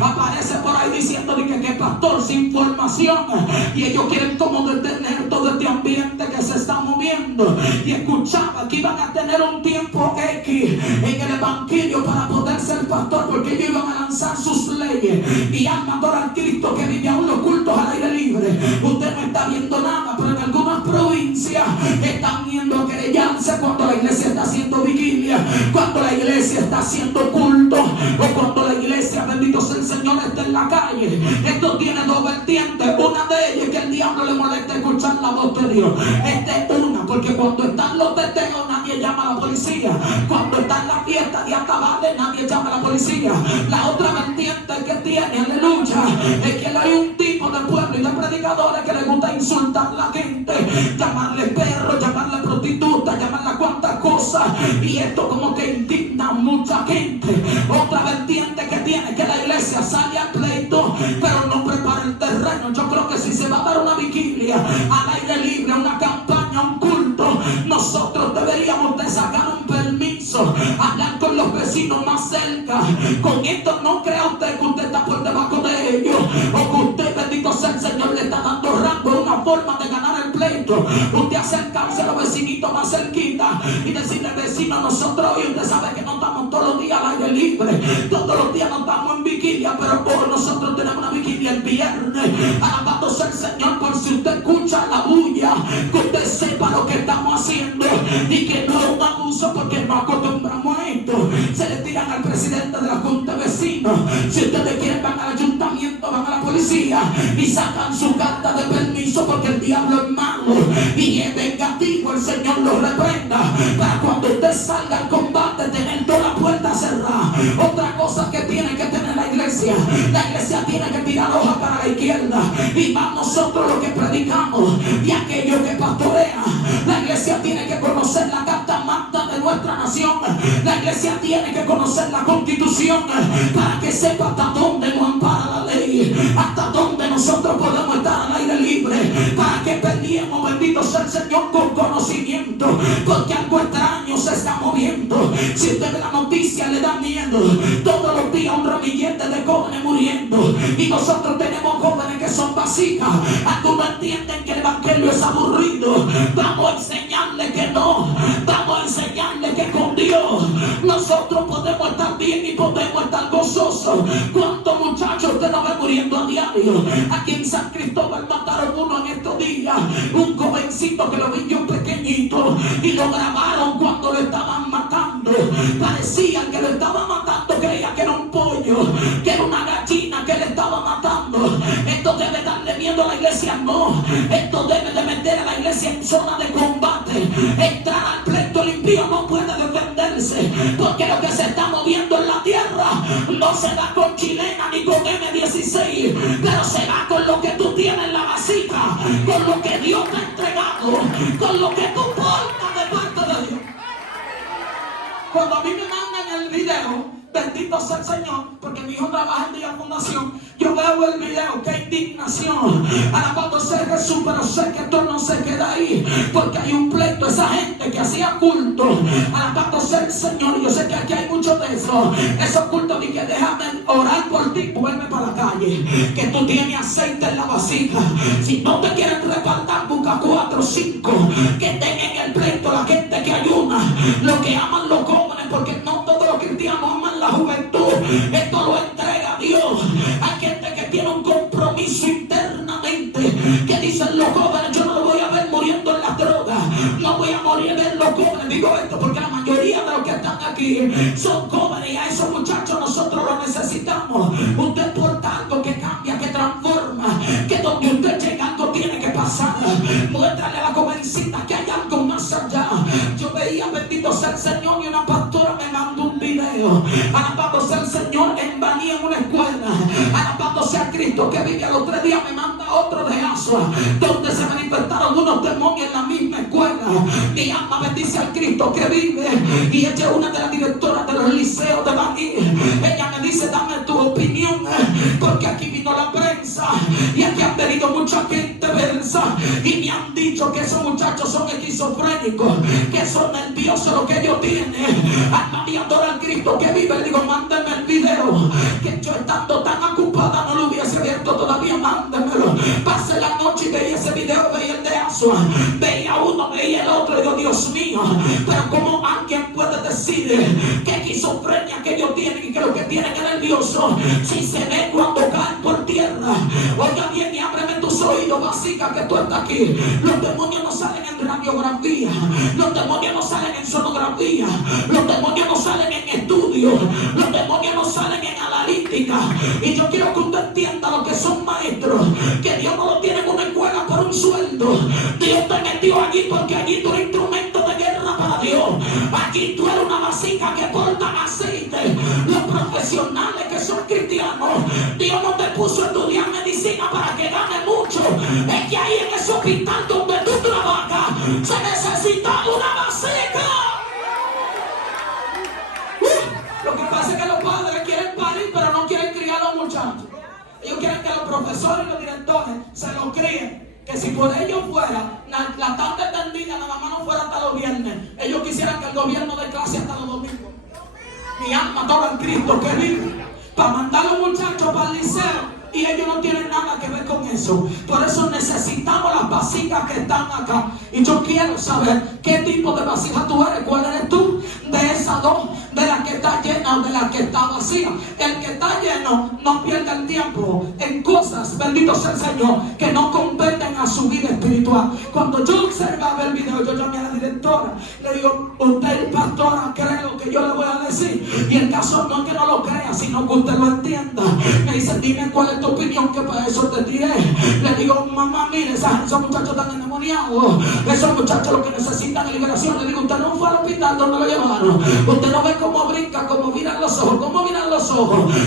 aparece por ahí diciendo que pastor sin información, y ellos quieren como detener todo este ambiente que se está moviendo. Y escuchaba que iban a tener un tiempo X en el evangelio para poder ser pastor, porque ellos iban a lanzar sus leyes. Y alma adora al Cristo que vive aún los cultos al aire libre. Usted no está viendo nada, pero en algunas provincias están viendo querellarse cuando la iglesia está haciendo vigilia, cuando la iglesia está haciendo culto, o cuando la iglesia, bendito sea el Señor, está en la calle. Esto tiene dos vertientes. Una de ellas es que el diablo le molesta escuchar la voz de Dios. Esta es una, porque cuando están los teteos nadie llama a la policía. Cuando está en la fiesta de acabade nadie llama a la policía. La otra vertiente que tiene, aleluya, es que hay un tipo de pueblo y de predicadores que les gusta insultar a la gente, llamarle perro, llamarle prostituta, llamarle cuantas cosas, y esto como que indigna a mucha gente. Otra vertiente que tiene, que la iglesia sale al pleito, pero no prepara el terreno. Yo creo que si se va a dar una vigilia al aire libre, una campaña, un culto, nosotros deberíamos de sacar un permiso, hablar con los vecinos más cerca. Con esto no crea usted que usted está por debajo de ellos, o que usted, bendito sea el Señor, le está dando rango, una forma de ganar el pleito. Usted acercarse a los vecinitos más cerquita y decirle, vecino, nosotros hoy, usted sabe que no estamos todos los días al aire libre, todos los días no estamos en vigilia, pero hoy nosotros tenemos una vigilia y el viernes. Alabado sea el Señor, por si usted escucha la bulla, que usted sepa lo que estamos haciendo y que no es un abuso, porque no acostumbramos a esto. Se le tiran al presidente de la Junta de Vecinos. Si ustedes quieren, van al ayuntamiento, van a la policía y sacan su carta de permiso, porque el diablo es malo y es vengativo. El Señor lo reprenda, para cuando usted salga al combate tener toda la puerta cerrada. Otra cosa que tiene que tener la iglesia tiene que tirar hoja para la izquierda, y más nosotros los que predicamos y aquellos que pastorean. La iglesia tiene que conocer la carta magna de nuestra nación. La iglesia tiene que conocer la Constitución, para que sepa hasta dónde nos ampara la ley, hasta dónde nosotros podemos estar al aire libre, para que peleemos, bendito sea el Señor, con conocimiento, porque algo extraño se está moviendo. Si usted ve la noticia le da miedo. Todos los días un ramillete de jóvenes muriendo, y nosotros tenemos jóvenes que son vasijas. Algunos entienden que el evangelio es aburrido. Vamos a enseñarle que no, vamos a enseñarle que con Dios nosotros podemos estar bien y podemos estar gozosos. ¿Cuántos muchachos usted no ve muriendo a diario? Aquí en San Cristóbal mataron uno en estos días, un jovencito que lo vi yo pequeñito, y lo grabaron cuando lo estaban matando. Parecía que lo estaba matando, creía que era un pollo, que era una gallina que le estaba matando. Esto debe darle miedo a la iglesia, no. Esto debe de meter a la iglesia en zona de combate. Entrar al pleito, el impío no puede defenderse, porque lo que se está moviendo en la tierra no se da con chilena ni con M16, pero se da con lo que tú tienes en la vasija, con lo que Dios te ha entregado, con lo que tú portas de parte de Dios. Cuando a mí me mandan el video, bendito sea el Señor, porque mi hijo trabaja en Día Fundación, yo veo el video, qué indignación. Alabado sea Jesús, pero sé que esto no se queda ahí, porque hay un pleito. Esa gente que hacía culto, alabado sea el Señor, yo sé que aquí hay muchos de esos cultos, y que déjame orar por ti, vuelve para la calle, que tú tienes aceite en la vasija. Si no te quieren repartir, busca 4 o 5 que estén en el pleito, la gente que ayuna, lo que aman los jóvenes, porque no todos los cristianos aman la juventud. Esto lo entrega Dios. Hay gente que tiene un compromiso internamente, que dicen los jóvenes, yo no lo voy a ver muriendo en las drogas, no voy a morir en los jóvenes. Digo esto porque la mayoría de los que están aquí son jóvenes, y a esos muchachos nosotros los necesitamos. Usted porta algo que cambia, que transforma, que donde usted llega algo tiene que pasar. Muéstrale a la jovencita que hay algo más allá. Yo veía, bendito sea el Señor, y una pastora me mandó un video. Alabado sea el Señor, en Baní, en una escuela. Alabado sea Cristo que vive. A los 3 días me manda otro de Asua, donde se manifestaron unos demonios en la misma escuela. Mi alma bendice al Cristo que vive, y ella es una de las directoras de los liceos de Baní. Ella me dice, dame tu opinión, porque aquí vino la prensa y aquí han venido mucha gente versa, y me han dicho que esos muchachos son esquizofrénicos, que son nerviosos lo que ellos tienen. Alma mía, adora al Cristo que vive. Le digo, mándenme el video, que yo estando tan ocupada no lo hubiese abierto todavía. Mándenmelo. Pasé la noche y veía ese video, veía el de Asua, veía uno, veía el otro. Digo, Dios mío, pero ¿cómo alguien puede decir que esquizofrenia que ellos tienen y que lo que tienen es nervioso, si se ve cuando caen por tierra? Oiga bien y ábreme tus oídos, básica, que tú estás aquí. Los demonios no salen en radiografía, los demonios no salen en sonografía, los demonios no salen en estudio, los demonios no salen en analítica. Y yo quiero que usted entienda lo que son maestros, que Dios no lo tiene en una escuela por un sueldo. Dios te metió allí porque allí tú eres instrumento de guerra para Dios. Aquí tú eres una vasija que portan aceite. Los profesionales que son cristianos, Dios no te puso a estudiar medicina para que gane mucho. Es que ahí en ese hospital donde tú trabajas se necesita una vasija. Lo que pasa es que los padres quieren parir, pero no quieren criar a los muchachos. Ellos quieren que los profesores y los directores se los críen. Que si por ellos fuera, la tarde tendida nada más no fuera hasta los viernes. Ellos quisieran que el gobierno dé clase hasta los domingos. Mi alma adora al Cristo que vive, para mandar a los muchachos para el liceo, y ellos no tienen nada que ver con eso. Por eso necesitamos las vasijas que están acá. Y yo quiero saber qué tipo de vasija tú eres. ¿Cuál eres tú? De esas dos, de la que está llena llena o de la que está vacía. El que está lleno no pierde el tiempo en cosas, bendito sea el Señor, que no competen a su vida espiritual. Cuando yo observaba el video, yo llamé a la directora, le digo, usted, pastora, cree lo que yo le voy a decir. Y el caso no es que no lo crea, sino que usted lo entienda. Me dice, dime cuál es tu opinión, que para eso te tiré. Le digo, mamá, mire, esos muchachos están endemoniados. Esos muchachos lo que necesitan es liberación. Le digo, usted no fue al hospital donde lo llevaron. Usted no ve cómo brinca, cómo miran los ojos,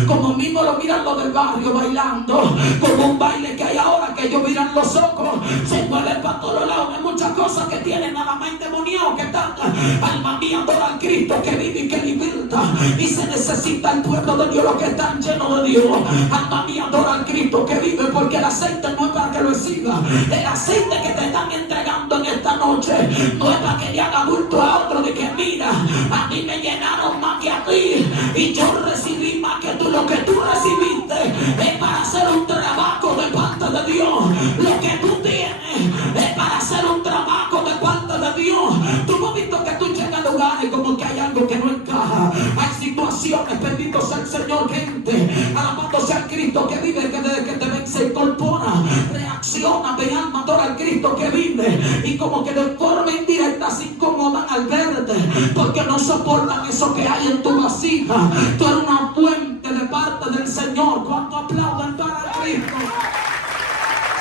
como mismo lo miran los del barrio bailando, como un baile que hay ahora que ellos miran los ojos, se mueven para todos lados. Hay muchas cosas que tienen nada más endemoniados, que están, alma mía, adora al Cristo que vive y que liberta. Y se necesita el pueblo de Dios, los que están llenos de Dios. Alma mía, adora al Cristo que vive, porque el aceite no es para que lo exhiba. El aceite que te están entregando en esta noche no es para que le haga bulto a otro de que mira, a mí me llenaron más que a ti y yo recibí más que tú. Lo que tú recibiste es para hacer un trabajo de parte de Dios. Lo que tú tienes es para hacer un trabajo de parte de Dios. Tú no has visto que tú llegas a lugares como que hay algo que no encaja. Hay situaciones, bendito sea el Señor, gente alabándose al Cristo que vive, que desde que te ven se incorpora, reacciona de alma, adora al Cristo que vive, y como que de forma indirecta se incomodan al verte, porque no soportan eso que hay en tu vasija. Tú eres una fuente de parte del Señor. Cuando aplaudan para Cristo,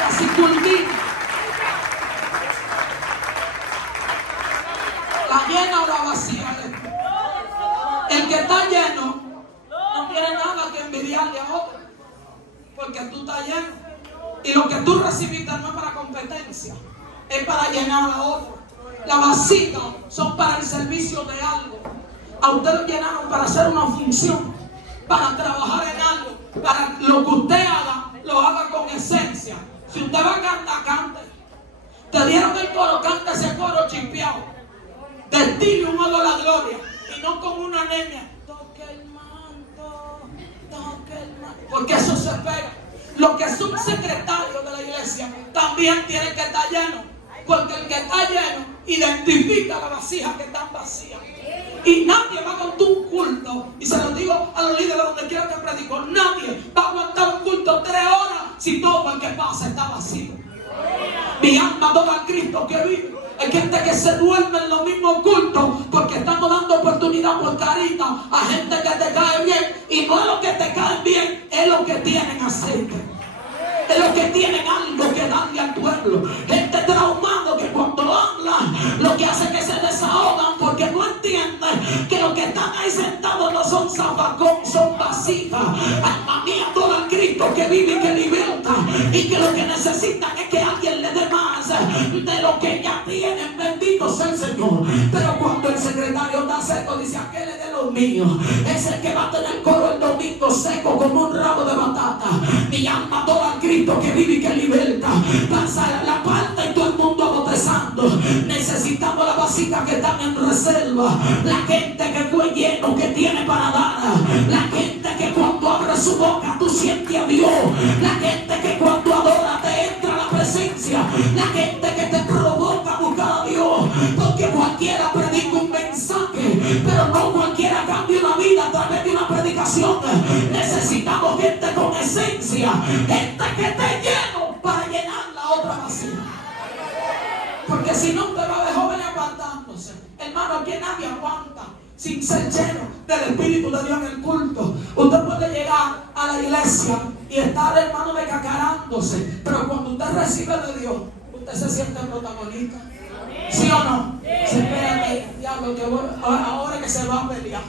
así culmina. La llena o la vacía. El que está lleno no tiene nada que envidiarle a otro, porque tú estás lleno. Y lo que tú recibiste no es para competencia, es para llenar a otro. Las vasijas son para el servicio de algo. A usted lo llenaron para hacer una función, para trabajar en algo, para lo que usted haga, lo haga con esencia. Si usted va a cantar, cante. Te dieron el coro, cante ese coro chimpeado. Destile un olo a la gloria y no con una anemia. Toque el manto, toque el manto. Porque eso se pega. Lo que es un secretario de la iglesia también tiene que estar lleno. Porque el que está lleno identifica la vasija que está vacía. Y nadie va a aguantar un culto, y se lo digo a los líderes donde quiera que predico, nadie va a aguantar un culto 3 horas si todo el que pasa está vacío. Mi alma adora al Cristo que vive. Hay gente que se duerme en los mismos cultos porque estamos dando oportunidad por carita a gente que te cae bien, y no es lo que te cae bien, es lo que tienen aceite. Es lo que tienen algo que darle al pueblo. Gente traumado que cuando habla lo que hace es que se desahogan porque no entienden que los que están ahí sentados no son zafacón, son vasijas. Alma mía, adora al Cristo que vive y que liberta, y que lo que necesitan es que alguien le dé más de lo que ya tienen. Bendito sea el Señor. Pero cuando el secretario está seco, dice: aquel es de los míos. Es el que va a tener coro el domingo seco como un rabo de batata. Mi alma adora al Cristo que vive y que liberta. Pasa la parte y todo el mundo botezando. Necesitamos la vasija que están en reserva. La gente que fue lleno, que tiene para dar. La gente que cuando abre su boca tú sientes a Dios. La gente que cuando adora te entra la presencia. La gente que te provoca a buscar a Dios. Porque cualquiera predica un mensaje, pero no cualquiera cambia una vida a través de una predicación. Necesitamos gente con esencia, gente que esté lleno para llenar la otra vacía. Porque si no, usted va a ver jóvenes aguantándose. Hermano, aquí nadie aguanta sin ser lleno del Espíritu de Dios en el culto. Usted puede llegar a la iglesia y estar, hermano, decacarándose, pero cuando usted recibe de Dios, usted se siente protagonista. ¿Sí o no? Se espera que diablo, que ahora que se va a pelear,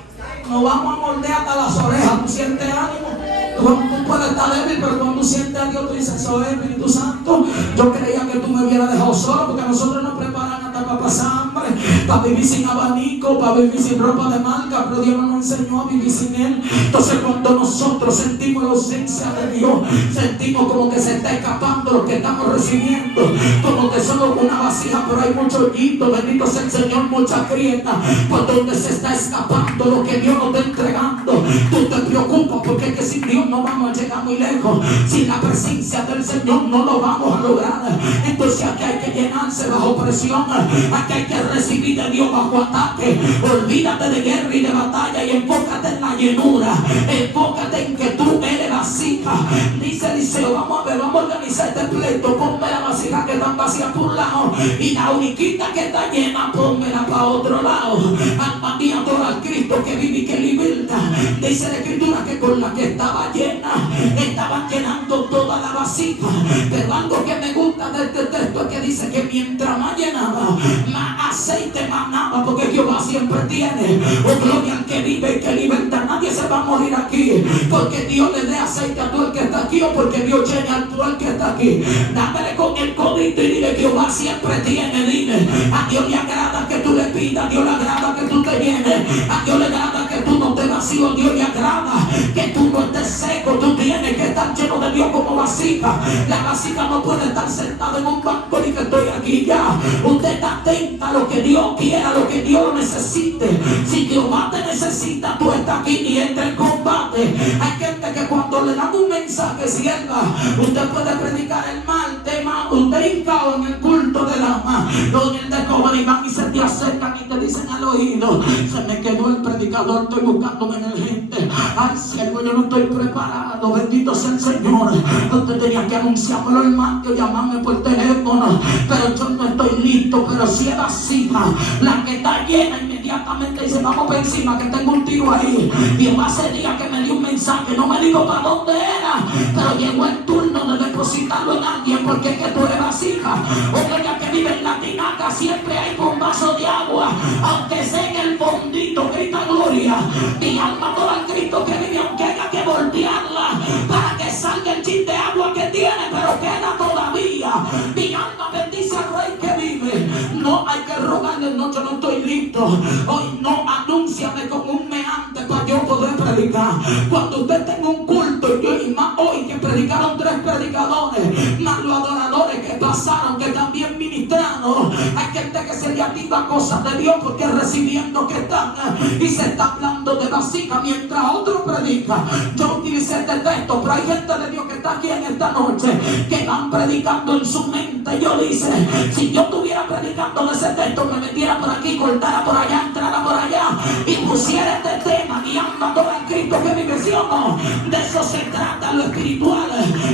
nos vamos a moldear hasta las orejas. Tú sientes ánimo. Tú puedes estar débil, pero cuando tú sientes a Dios, tú dices: soy Espíritu Santo. Yo creía que tú me hubieras dejado solo, porque a nosotros nos preparan hasta para pasar hambre, para vivir sin abanico, para vivir sin ropa de marca, pero Dios no nos enseñó a vivir sin Él. Entonces cuando nosotros sentimos la ausencia de Dios, sentimos como que se está escapando lo que estamos recibiendo, como que somos una vasija, pero hay mucho hoyito, bendito sea el Señor, mucha grieta, por donde se está escapando lo que Dios nos está entregando. Tú te preocupas porque es que sin Dios no vamos a llegar muy lejos, sin la presencia del Señor no lo vamos a lograr. Entonces aquí hay que llenarse bajo presión, aquí hay que recibir ti de Dios bajo ataque. Olvídate de guerra y de batalla y enfócate en la llenura. Enfócate en que tú eres vasija. Dice Eliseo, vamos a ver, vamos a organizar este pleito. Ponme la vasija que están vacías por un lado y la uniquita que está llena, pónmela para otro lado. Alma mía, adora al Cristo que vive y que liberta. Dice la Escritura que con la que estaba llena, estaban llenando toda la vasija. Pero algo que me gusta de este texto es que dice que mientras más llenaba, más aceite manaba, porque Jehová siempre tiene, oh gloria al que vive y que liberta. Nadie se va a morir aquí porque Dios le dé aceite a todo el que está aquí, o porque Dios llene a todo el que está aquí. Dámele con el codito y dile: Jehová siempre tiene. Dile: a Dios le agrada que tú le pidas, a Dios le agrada que tú te llenes, a Dios le agrada que tú no te vacíes, a Dios le agrada que tú no estés seco. Tú tienes que estar lleno de Dios como vasija. La vasija no puede estar sentada en un banco ni que estoy aquí ya. Usted está atenta a lo que Dios quiera, a lo que Dios necesite. Si Jehová te necesita, tú estás aquí y entra en combate. Hay gente que cuando le dan un mensaje, sierva, usted puede predicar el mal tema, usted hincado en el culto del alma, donde el de cobre y van y se te acercan y te dicen al oído: se me quedó el predicador, estoy buscando emergente. Ay, siervo, yo no estoy preparado. Bendito sea el Señor. Usted tenía que anunciármelo el martes, llamarme por teléfono, pero yo no estoy listo. Pero si es vasija, la que está llena, inmediatamente dice: vamos por encima que tengo un tiro ahí. Jehová ese día que me dio un mensaje, no me dijo para dónde era, pero llegó el turno de depositarlo en alguien, porque es que tú eres vasija. Oiga, que vive en la tinaca, siempre hay un vaso de agua, aunque sea en el fondito, grita gloria. Mi alma adora al Cristo que vive, aunque haya que voltearla para que salga el chin de agua que tiene, pero queda todavía. Mi alma bendice al Rey que vive. No hay que rogarle: no, yo no estoy listo. Hoy no, anúnciame con un meante para yo poder predicar. Cuando usted tenga un culto, y más hoy que predicaron 3 predicadores, más los adoradores que pasaron, que también ministraron. Hay gente que se le activa cosas de Dios porque recibiendo que están, y se está hablando de vasija mientras otro predica. Yo utilicé este texto, pero hay gente de Dios que está aquí en esta noche que van predicando en su mente. Yo dice: si yo estuviera predicando de ese texto, me metiera por aquí, cortara por allá, entrara por allá y pusiera este tema, guiando a todo el Cristo que vive, ¿sí o no? De eso se trata lo espiritual,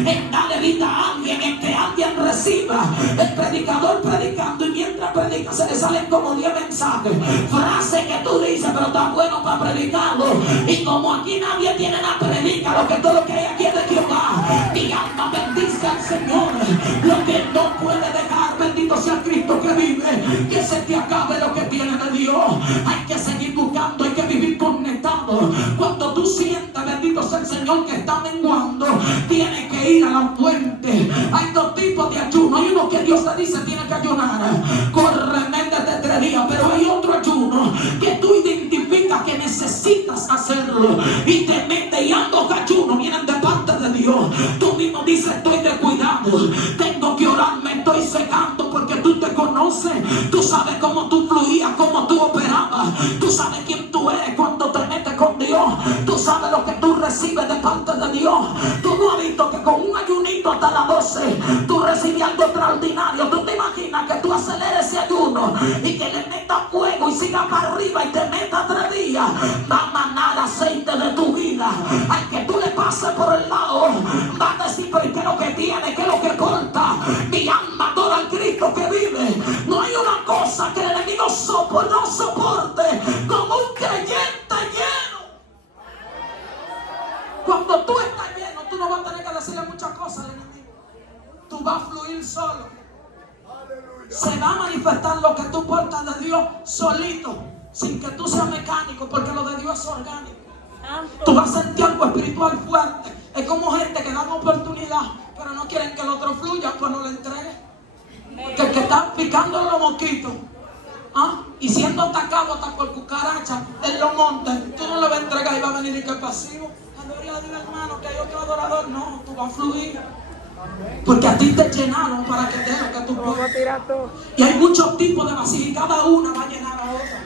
en darle vida a alguien, en que alguien reciba. El predicador predicando, y mientras predica se le salen como 10 mensajes, frases que tú dices, pero está bueno para predicarlo. Y como aquí nadie tiene nada, predica lo que todo lo que hay aquí es de Jehová. Mi alma bendice al Señor. Lo que no puede dejar, bendito sea Cristo que vive, que se te acabe lo que tiene de Dios. Hay que seguir buscando, hay que vivir conectado. Cuando tú sientas, bendito sea el Señor, que está menguando, tienes que ir a la fuente. Hay 2 tipos de ayuno. Hay uno que Dios te dice: tienes que ayunar, métete 3 días. Pero hay otro ayuno que tú identificas que necesitas hacerlo y te metes, y ambos ayunos vienen de parte de Dios. Tú mismo dices: estoy descuidado, tengo que orar, me estoy secando, porque tú te conoces. Tú sabes cómo tú fluías, cómo tú operabas. Tú sabes quién tú eres cuando te metes con Dios. Tú sabes lo que tú recibes de parte de Dios. Tú no has visto que con un ayunito hasta las 12 tú recibes algo extraordinario. Tú te imaginas que tú aceleres ese ayuno y que le metas fuego y sigas para arriba y te metas 3 días. Va a manar aceite de tu vida. Al que tú le pases por el lado, va a decir: pero ¿qué es lo que tiene? ¿Qué es lo que corta? Mi alma adora al Cristo que vive. No hay una cosa que el enemigo no soporte como un creyente lleno. Cuando tú estás lleno, tú no vas a tener que decirle muchas cosas al enemigo. Tú vas a fluir solo. Se va a manifestar lo que tú portas de Dios solito, sin que tú seas mecánico, porque lo de Dios es orgánico. Tú vas a sentir algo espiritual fuerte. Es como gente que dan oportunidad, pero no quieren que el otro fluya, pues no le entregue. Porque el que está picando los mosquitos, y siendo atacado hasta por cucarachas en los montes, tú no le vas a entregar y va a venir y que es pasivo. Gloria a Dios, hermano, que hay otro adorador. No, tú vas a fluir. Porque a ti te llenaron para que te lo que tú puedas. Y hay muchos tipos de vasijas y cada una va a llenar a otra.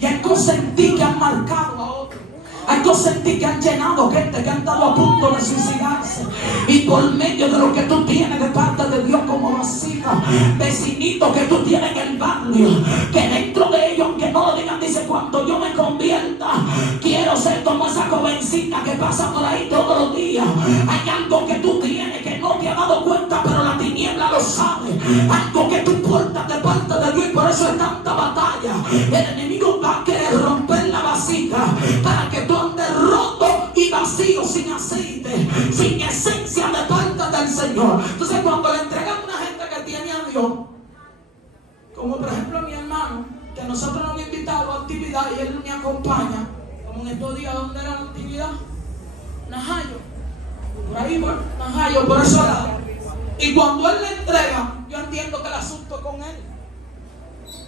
Y hay cosas en ti que han marcado a otro. Hay cosas en ti que han llenado gente que han estado a punto de suicidarse. Y por medio de lo que tú tienes de parte de Dios como vasija, vecinito que tú tienes en el barrio, que dentro de ellos que pasa por ahí todos los días. Hay algo que tú tienes que no te has dado cuenta, pero la tiniebla lo sabe. Algo que tú portas de parte de Dios, y por eso es tanta batalla. El enemigo va a querer romper la vasija para que tú andes roto y vacío, sin aceite, sin esencia de parte del Señor. Entonces, cuando le entregan a una gente que tiene a Dios, como por ejemplo a mi hermano, que nosotros nos hemos invitado a actividad y él me acompaña, como en estos días. ¿Dónde era la actividad? Najayo, por ahí, por Najayo, por eso lado. Y cuando él le entrega, yo entiendo que el asunto es con él,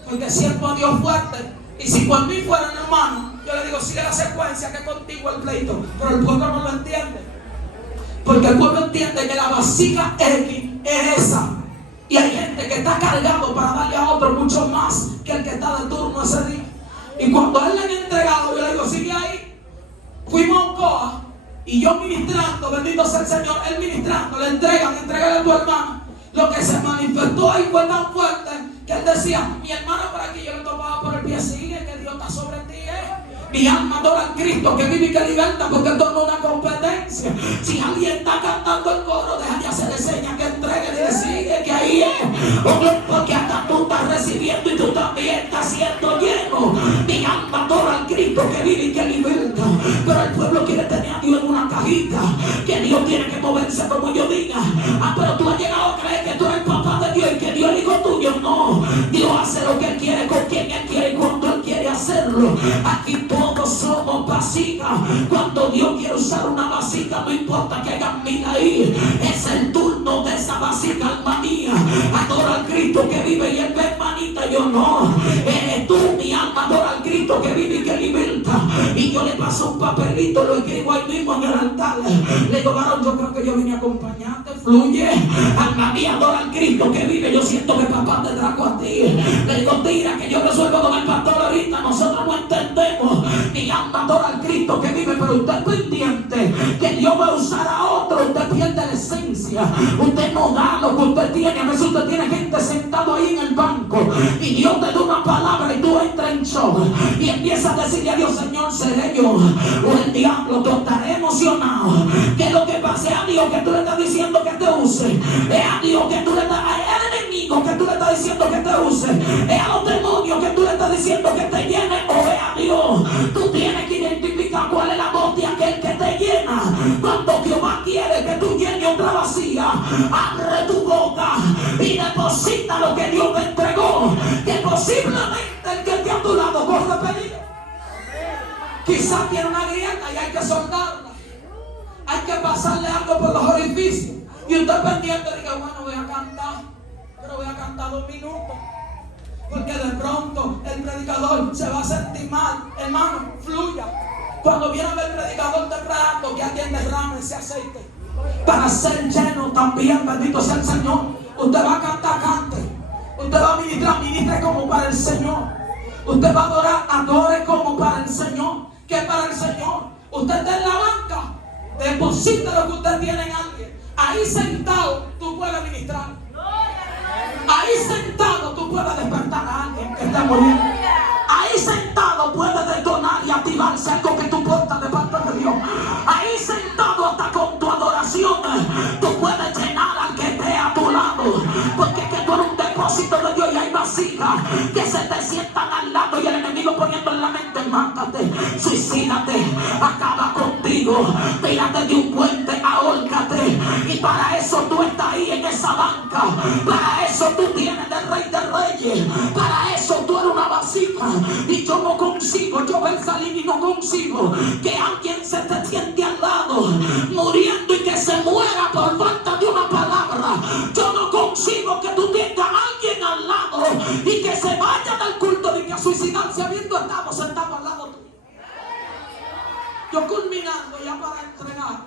porque siervo a Dios fuerte. Y si por mí fuera un hermano, yo le digo, sigue la secuencia, que es contigo el pleito. Pero el pueblo no lo entiende, porque el pueblo entiende que la vasija X es esa. Y hay gente que está cargado para darle a otro mucho más que el que está de turno ese día. Y cuando a él le han entregado, yo le digo, sigue ahí. Fuimos a Ocoa y yo ministrando, bendito sea el Señor, él ministrando, le entregan a tu hermana. Lo que se manifestó ahí fue tan fuerte que él decía, mi hermana por aquí, yo le topaba por el pie, sigue, que Dios está sobre ti, Mi alma adora al Cristo que vive y que liberta, porque esto no es una competencia. Si alguien está cantando el coro, deja de hacerle señas, que entregue y le sigue, que ahí es. Porque hasta tú estás recibiendo y tú también estás siendo lleno. Mi alma adora al Cristo que vive y que liberta. Pero el pueblo quiere tener a Dios en una cajita, que Dios tiene que moverse como yo diga. Pero tú has llegado a creer que tú eres el papá de Dios y que Dios es hijo tuyo. No, Dios hace lo que Él quiere, con quien Él quiere y cuando Él quiere hacerlo. Aquí todos somos vasijas. Cuando Dios quiere usar una vasija, no importa que hagan mil ahí, es el turno de esa vasija, alma mía. Adora al Cristo que vive y Él ve, hermanita, yo no. Eres tú, mi alma, adora al Cristo que vive y que liberta. Y yo le paso un papelito, lo escribo ahí mismo en el altar. Le digo, varón, yo creo que yo vine a acompañarte, fluye. Alma mía, adora al Cristo que vive. Yo siento que papá te trajo a ti. Le digo, tira, que yo resuelvo con el pastor ahorita. Nosotros no entendemos. Mi alma adora al Cristo que vive, pero usted es pendiente que Dios va a usar a otro. Usted pierde la esencia. Usted no da lo que usted tiene. A veces usted tiene gente sentado ahí en el banco y Dios te da una palabra y tú entras en shock y empiezas a decirle a Dios, Señor, seré yo o el diablo. Tú estaré emocionado. Que lo que pase a Dios que tú le estás diciendo que te use, es a Dios que tú le estás, al enemigo que tú le estás diciendo que te use, es a los demonios que tú le estás diciendo que te llene, o es a Dios. Tú tienes que identificar cuál es la voz de aquel que te llena. Cuando Jehová quiere que tú llenes otra vacía, abre tu boca y deposita lo que Dios te entregó, que posiblemente el que esté a tu lado corre peligro. Quizás tiene una grieta y hay que soldarla, hay que pasarle algo por los orificios, y usted pendiente diga, bueno, voy a cantar, pero voy a cantar 2 minutos, porque de pronto el predicador se va a sentir mal. Hermano, fluya. Cuando viene a ver el predicador declarando, que alguien derrame ese aceite para ser lleno también, bendito sea el Señor. Usted va a cantar, cante. Usted va a ministrar, ministre como para el Señor. Usted va a adorar, adore como para el Señor. ¿Qué es para el Señor? Usted está en la banca, deposita lo que usted tiene en alguien. Ahí sentado tú puedes ministrar. Ahí sentado tú puedes despertar a alguien que está muriendo. Ahí sentado puedes detonar y activarse algo que tú portas de parte de Dios. Ahí sentado hasta con tu adoración tú puedes llenar al que esté a tu lado. Porque es que tú eres un depósito de Dios y hay vasijas que se te sientan al lado y el enemigo poniendo en la mente, mátate, suicídate, acaba contigo, tírate de un puente, ahórcate. Y para eso tú estás ahí en esa banca. Para eso tú tienes del Rey de Reyes. Para eso tú eres una vasija. Y yo no consigo, yo voy a salir y no consigo que alguien se te siente al lado muriendo y que se muera por falta de una palabra. Yo no consigo que tú tengas a alguien al lado y que se vaya del culto y que a suicidarse habiendo estado sentado al lado tuyo. Yo culminando ya para entregar,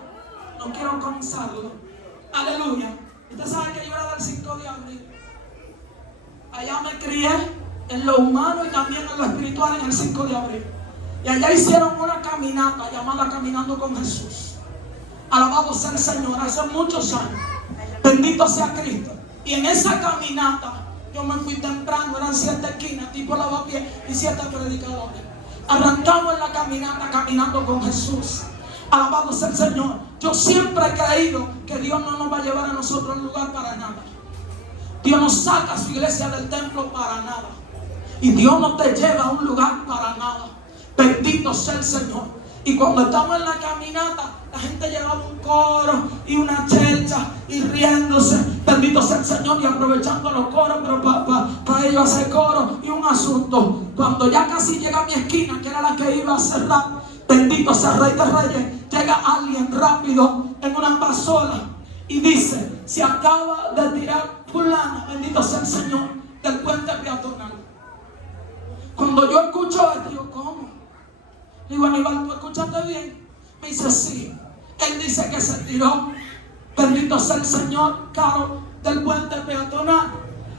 no quiero cansarlo. Aleluya. Usted sabe que yo era del 5 de abril. Allá me crié en lo humano y también en lo espiritual en el 5 de abril. Y allá hicieron una caminata llamada Caminando con Jesús. Alabado sea el Señor, hace muchos años. Bendito sea Cristo. Y en esa caminata yo me fui temprano, eran 7 esquinas, tipo lavapiés y 7 predicadores. Arrancamos en la caminata Caminando con Jesús. Alabado sea el Señor. Yo siempre he creído que Dios no nos va a llevar a nosotros a un lugar para nada. Dios nos saca a su iglesia del templo para nada. Y Dios no te lleva a un lugar para nada. Bendito sea el Señor. Y cuando estamos en la caminata, la gente llevaba un coro y una chelcha y riéndose. Bendito sea el Señor, y aprovechando los coros, pero para ellos hacer coro y un asunto. Cuando ya casi llega a mi esquina, que era la que iba a cerrar, bendito sea el Rey de Reyes, llega alguien rápido en una pasola y dice: se acaba de tirar fulana, bendito sea el Señor, del puente peatonal. Cuando yo escucho esto, yo, ¿cómo? Le digo: Aníbal, ¿tú escuchaste bien? Me dice: sí. Él dice que se tiró, bendito sea el Señor, Caro, del puente peatonal.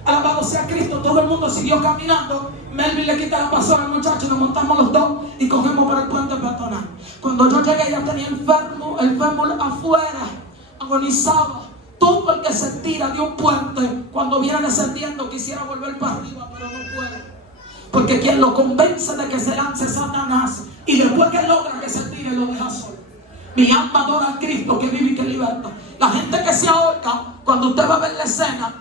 Alabado sea Cristo. Todo el mundo siguió caminando. Melvin le quita la pasola al muchacho y nos montamos los dos y cogemos para el puente peatonal. Cuando yo llegué, ya tenía el fémur afuera, agonizaba. Todo el que se tira de un puente, cuando viene descendiendo, quisiera volver para arriba, pero no puede. Porque quien lo convence de que se lance es Satanás, y después que logra que se tire, lo deja solo. Mi alma adora a Cristo que vive y que liberta. La gente que se ahorca, cuando usted va a ver la escena,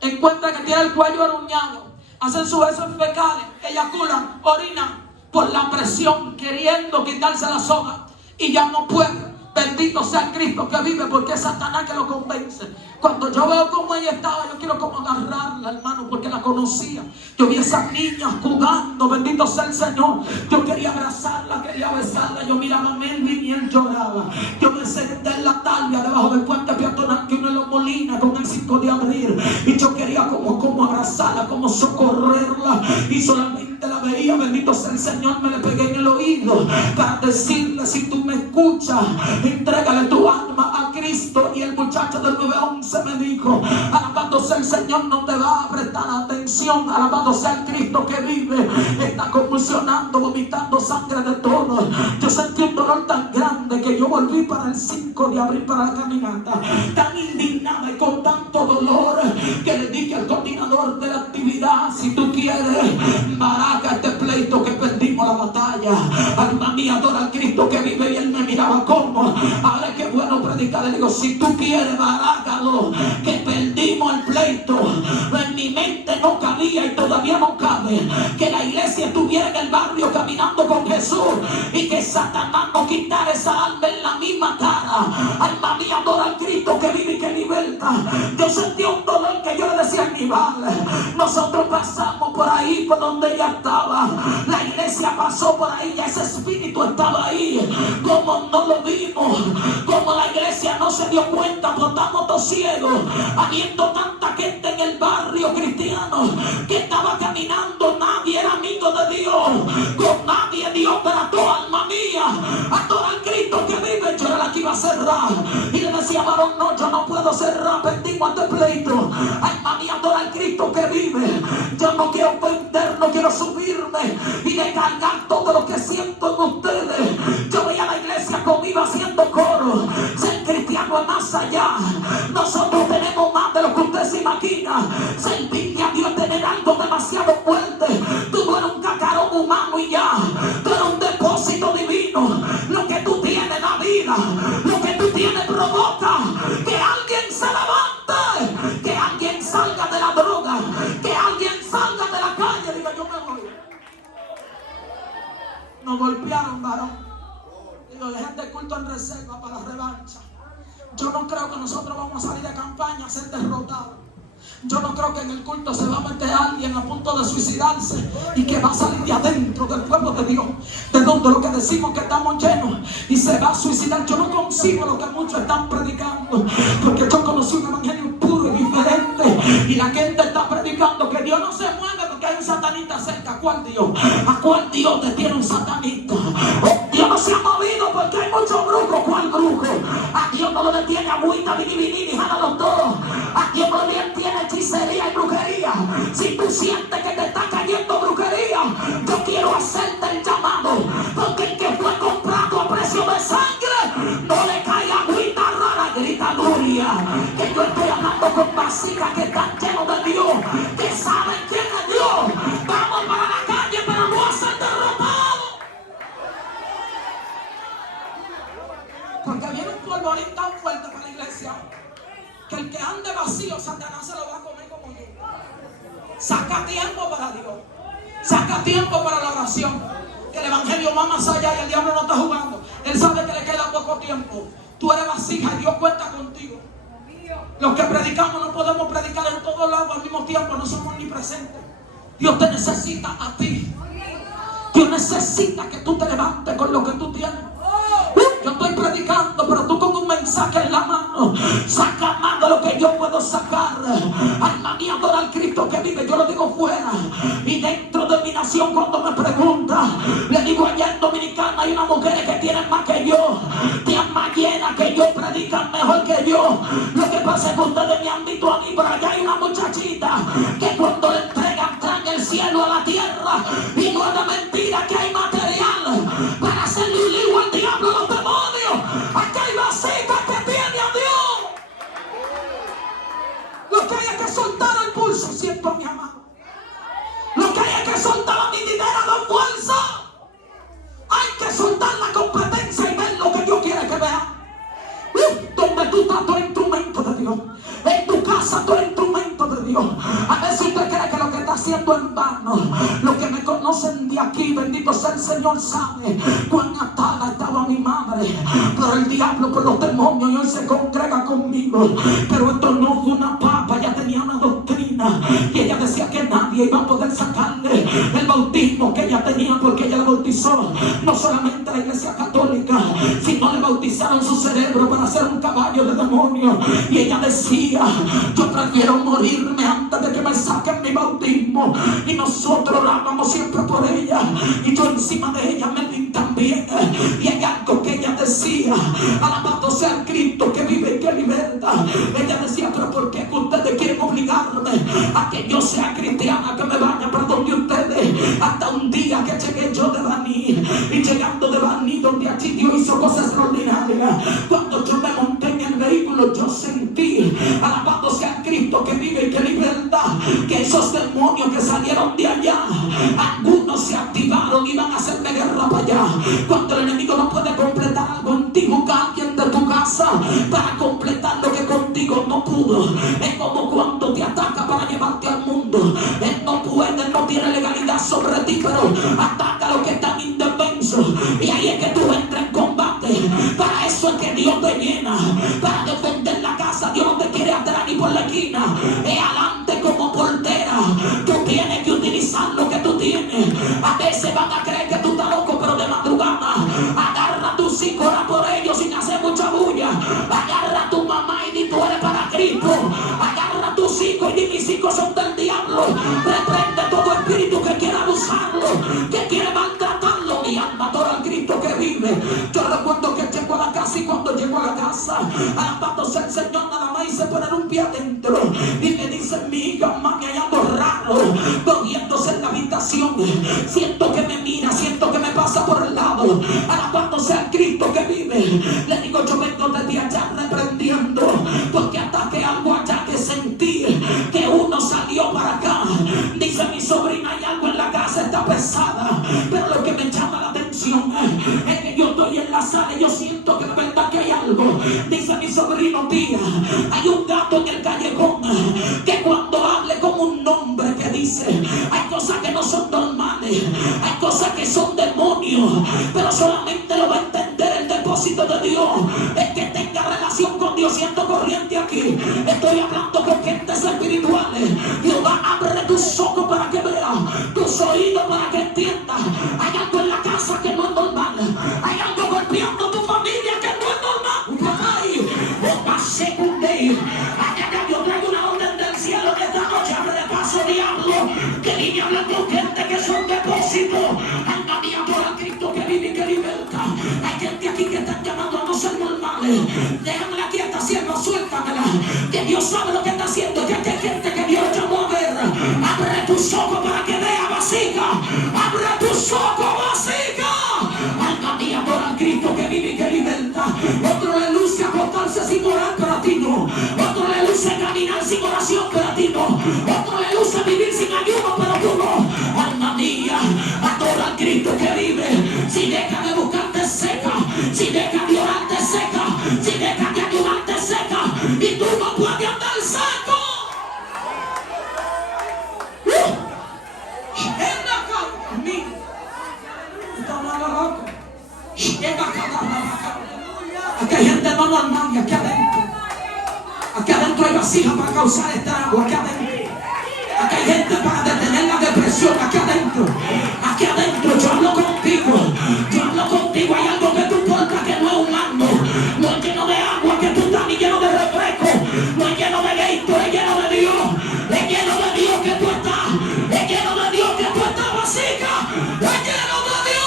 encuentra que tiene el cuello aruñado, hacen sus besos fecales, eyaculan, orinan por la presión, queriendo quitarse la soga, y ya no puede. Bendito sea Cristo que vive, porque es Satanás que lo convence. Cuando yo veo cómo ella estaba, yo quiero como agarrarla, hermano, porque la conocía. Yo vi a esas niñas jugando, bendito sea el Señor. Yo quería abrazarla, quería besarla. Yo miraba a Melvin y él lloraba. Yo me senté en la talvia debajo del puente peatonal que une Los Molinas con el 5 de abril. Y yo quería como abrazarla, como socorrerla. Y solamente la veía, bendito sea el Señor. Me le pegué en el oído para decirle: si tú me escuchas, entrégale tu alma a Cristo. Y el muchacho del 911 me dijo: alabado sea el Señor, no te va a prestar atención. Alabado sea el Cristo que vive. Está convulsionando, vomitando sangre de todo. Yo sentí un dolor tan grande que yo volví para el 5 de abril para la caminata, tan indignada y con tanto dolor, que le dije al coordinador de la actividad: si tú quieres, baraca este pleito que perdimos la batalla. Alma mía, adora al Cristo que vive. Y él me miraba como: ahora qué bueno predicar. Le digo: si tú quieres, barácalo, que perdimos el pleito. En mi mente no cabía y todavía no cabe que la iglesia estuviera en el barrio caminando con Jesús y que Satanás no quitara esa alma en la misma cara. Alma mía, adora al Cristo que vive y que liberta. Yo sentí un dolor que yo le decía a Aníbal: nosotros pasamos por ahí, por donde ella estaba. La iglesia pasó por ahí, ya ese espíritu estaba ahí. Como no lo vimos, como la iglesia no se dio cuenta, por estábamos todos ciegos, habiendo tanta gente en el barrio cristiano que estaba caminando. Nadie era amigo de Dios, con nadie Dios trató. Alma mía, adora al Cristo que vive. Yo era la que iba a cerrar y le decía: varón, no, yo no puedo cerrar, perdimos este pleito. Alma mía, adora al Cristo que vive. Yo no quiero vender, no quiero subirme y descargar todo lo que siento en ustedes. Yo veía a la iglesia conmigo haciendo coro. Ser cristiano es más allá. Nosotros tenemos más de lo que usted se imagina. Servirle a Dios es tener algo demasiado fuerte. Tú no eres un cacarón humano y ya. Tú eres un depósito divino. Lo que tú tienes da vida. Lo que tú tienes provoca que alguien se levante, que alguien salga de la droga, que alguien salga de la calle y diga: yo me voy. Nos golpearon, varón. Digo: dejen de culto en reserva para la revancha. Yo no creo que nosotros vamos a salir de campaña a ser derrotados. Yo no creo que en el culto se va a meter alguien a punto de suicidarse y que va a salir de adentro del pueblo de Dios, de donde lo que decimos que estamos llenos, y se va a suicidar. Yo no consigo lo que muchos están predicando, porque yo conocí un evangelio puro y diferente, y la gente está predicando que Dios no se mueve porque hay un satanista cerca. ¿A cuál Dios? ¿A cuál Dios detiene un satanista? Oh, Dios no se ha movido porque hay muchos brujos. ¿Cuál brujo? A Dios no lo detiene agüita, vini, jálalos todos. A Dios no lo detiene hechicería y brujería. Si tú sientes que te está cayendo brujería, yo quiero hacerte el llamado, porque el que fue comprado a precio de sangre no le cae agüita rara. Grita gloria, que yo estoy hablando con vasijas que están llenos de Dios, que saben quién es Dios. Vamos para la calle, pero no a ser derrotados. Saca tiempo para Dios. Saca tiempo para la oración. Que el evangelio va más allá y el diablo no está jugando. Él sabe que le queda poco tiempo. Tú eres vasija y Dios cuenta contigo. Los que predicamos no podemos predicar en todos lados al mismo tiempo. No somos ni presentes. Dios te necesita a ti. Dios necesita que tú te levantes con lo que tú tienes. Yo estoy predicando, pero tú con un mensaje en la mano, saca más de lo que yo puedo sacar. Alma mía, adora al Cristo que vive. Yo lo digo fuera y dentro de mi nación. Cuando me pregunta, le digo, allá en Dominicana hay unas mujeres que tienen más que yo, tienen más llena que yo, predican mejor que yo. Lo que pasa es que ustedes me han visto a mí, pero allá hay una muchachita que cuando le entregan, traen el cielo a la tierra. Y no es de mentira que hay material para hacerle un lío al diablo, los demonios. Aquí hay vasitas que tiene a Dios. Lo que hay es que soltar el pulso, siento a mi amado. Lo que hay es que soltar a mi dinero de fuerza. Hay que soltar la competencia y ver lo que Dios quiere que vea. Donde tú estás, tú eres instrumento de Dios. En tu casa, tú eres instrumento de Dios. A veces usted cree que lo que está haciendo en vano. Los que me conocen de aquí, bendito sea el Señor, sabe cuán atada estaba mi madre. Pero el diablo, por los demonios, y hoy se congrega conmigo. Pero esto no fue una papa, ella tenía una doctrina. Y ella decía que nadie iba a poder sacarle el bautismo que ella tenía, porque ella la bautizó no solamente la iglesia católica, sino le bautizaron su cerebro para ser un caballo de demonio. Y ella decía, yo prefiero morirme antes de que me saquen mi bautismo. Y nosotros orábamos siempre por ella, y yo encima de ella me di también. Y hay algo que ella decía, alabado sea el Cristo que vive y que liberta. Ella decía, pero ¿por qué ustedes quieren obligarme a que yo sea cristiana, que me vaya para donde ustedes? Hasta un día que llegué yo de Baní, y llegando de Baní, donde allí Dios hizo cosas extraordinarias. Cuando yo me monté en el vehículo, yo sentí, alabado sea Cristo que vive y que liberta, que esos demonios que salieron de allá, algunos se activaron y iban a hacerme guerra para allá. Cuando el enemigo no puede completar algo en ti, busca a alguien de tu casa para completar lo que contigo no pudo. Es como cuando te ataca para llevarte al mundo. Él no puede, él no tiene legalidad sobre ti, pero ataca a los que están indefensos. Y ahí es que tú entras en combate. Para eso es que Dios te llena, para defender la casa. Dios no te quiere atrás ni por la esquina, es adelante como portera. Tú tienes que utilizar lo que tú tienes. A veces van a creer que tú estás loco, pero de madrugada agarra a tus hijos, ora por ellos sin hacer mucha bulla. Agarra a tu mamá y di, tú eres para Cristo. Agarra a tus hijos y di, mis hijos son del diablo. Reprende todo espíritu que quiera abusarlo, que quiere maltratarlo. Mi alma adora al Cristo que vive. Yo recuerdo que llego a la casa, y cuando llego a la casa, alabándose el Señor, nada más hice poner un pie adentro y me dice mi hija, mami, hay algo raro moviéndose en la habitación. Siento que me mira, siento que me pasa por el lado. Alabándose al Cristo que vive. Le digo, yo vengo desde allá reprendiendo, porque hasta que algo allá que sentí que uno salió para acá. Dice mi sobrina, hay algo en la casa, está pesada. Pero lo que me llama la atención es que yo estoy en la sala y yo siento que de verdad que hay algo. Dice mi sobrino, tía, hay un gato en el callejón que cuando hable como un nombre que dice, hay cosas que no son normales, hay cosas que son demonios, pero solamente lo va a entender el depósito de Dios, el que tenga relación con Dios. Siento corriente aquí, estoy hablando con gentes espirituales. Jehová, abre tus ojos para que veas, tus oídos para que entiendas. Hay algo en la casa que no es normal, hay algo golpeando tu familia que no es normal. Ay, yo traigo una orden del cielo de esta noche. Abre paso, diablo, que vine a hablar con gente que son depósitos. Alma mía, por el Cristo que vive y que liberta. Hay gente aquí que están llamando a no ser normales. Déjamela quieta, sierva, suéltamela, que Dios sabe lo que está haciendo. Que hay gente que Dios llamó a ver. Abre tus ojos para que vea, vasija. Abre tus ojos, vasija. Alma mía, por el Cristo que vive y que liberta. Otro le luce acostarse sin orar, para ti no. Otro le luce caminar sin oración, para ti no. Otro le luce vivir sin ayuno, pero tú no. Alma mía, adora al Cristo que vive. Si deja de buscarte seca, si deja de orarte seca, si deja de ayudarte seca, y tú no puedes andar seco. normal y aquí adentro. Aquí adentro hay vasijas para causar estrago. Aquí adentro. Aquí hay gente para detener la depresión. Aquí adentro. Aquí adentro yo hablo contigo. Yo hablo contigo. Hay algo que tú portas que no es humano. No es lleno de agua que tú estás ni lleno de refresco. No es lleno de Gator, es lleno de Dios. Es lleno de Dios que tú estás. Es lleno de Dios que tú estás vasija. Es lleno de Dios.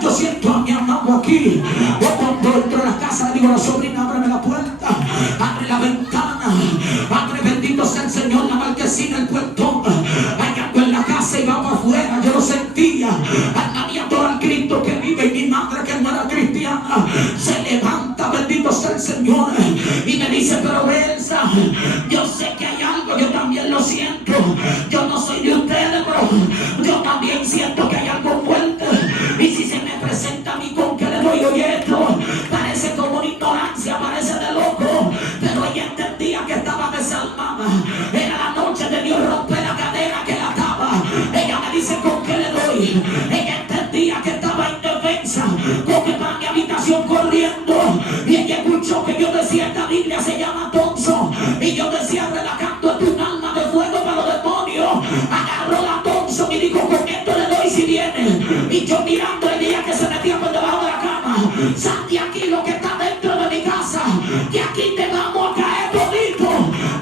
Yo siento a mi amado aquí. Yo cuando entro a la casa le digo a la sobrina, ábreme la puerta, abre la ventana, abre, bendito sea el Señor, la marquesina, el puertón. Hay algo en la casa y va para afuera. Yo lo sentía. Alma mía, todo el Cristo que vive, y mi madre que no era cristiana se levanta, bendito sea el Señor, y me dice, pero Elsa, yo sé que hay algo, yo también lo siento. Yo no soy de ustedes, pero yo también siento que hay algo fuerte. Y si se me presenta a mí con que le doy esto, parece como una ignorancia, parece de loco, pero ella entendía que estaba desalmada. Era la noche de Dios romper la cadena que la ataba. Ella me dice, ¿con qué le doy? Ella entendía que estaba indefensa, porque para mi habitación corriendo, y ella escuchó que yo decía, esta Biblia se llama Thompson, y yo decía, relajando es un alma de fuego para los demonios. Agarró la Thompson y dijo, con esto le doy si viene. Y yo mirando el día que se metía por debajo de la cama, sal de aquí lo que está dentro de mi casa, que aquí te vamos a caer bonito.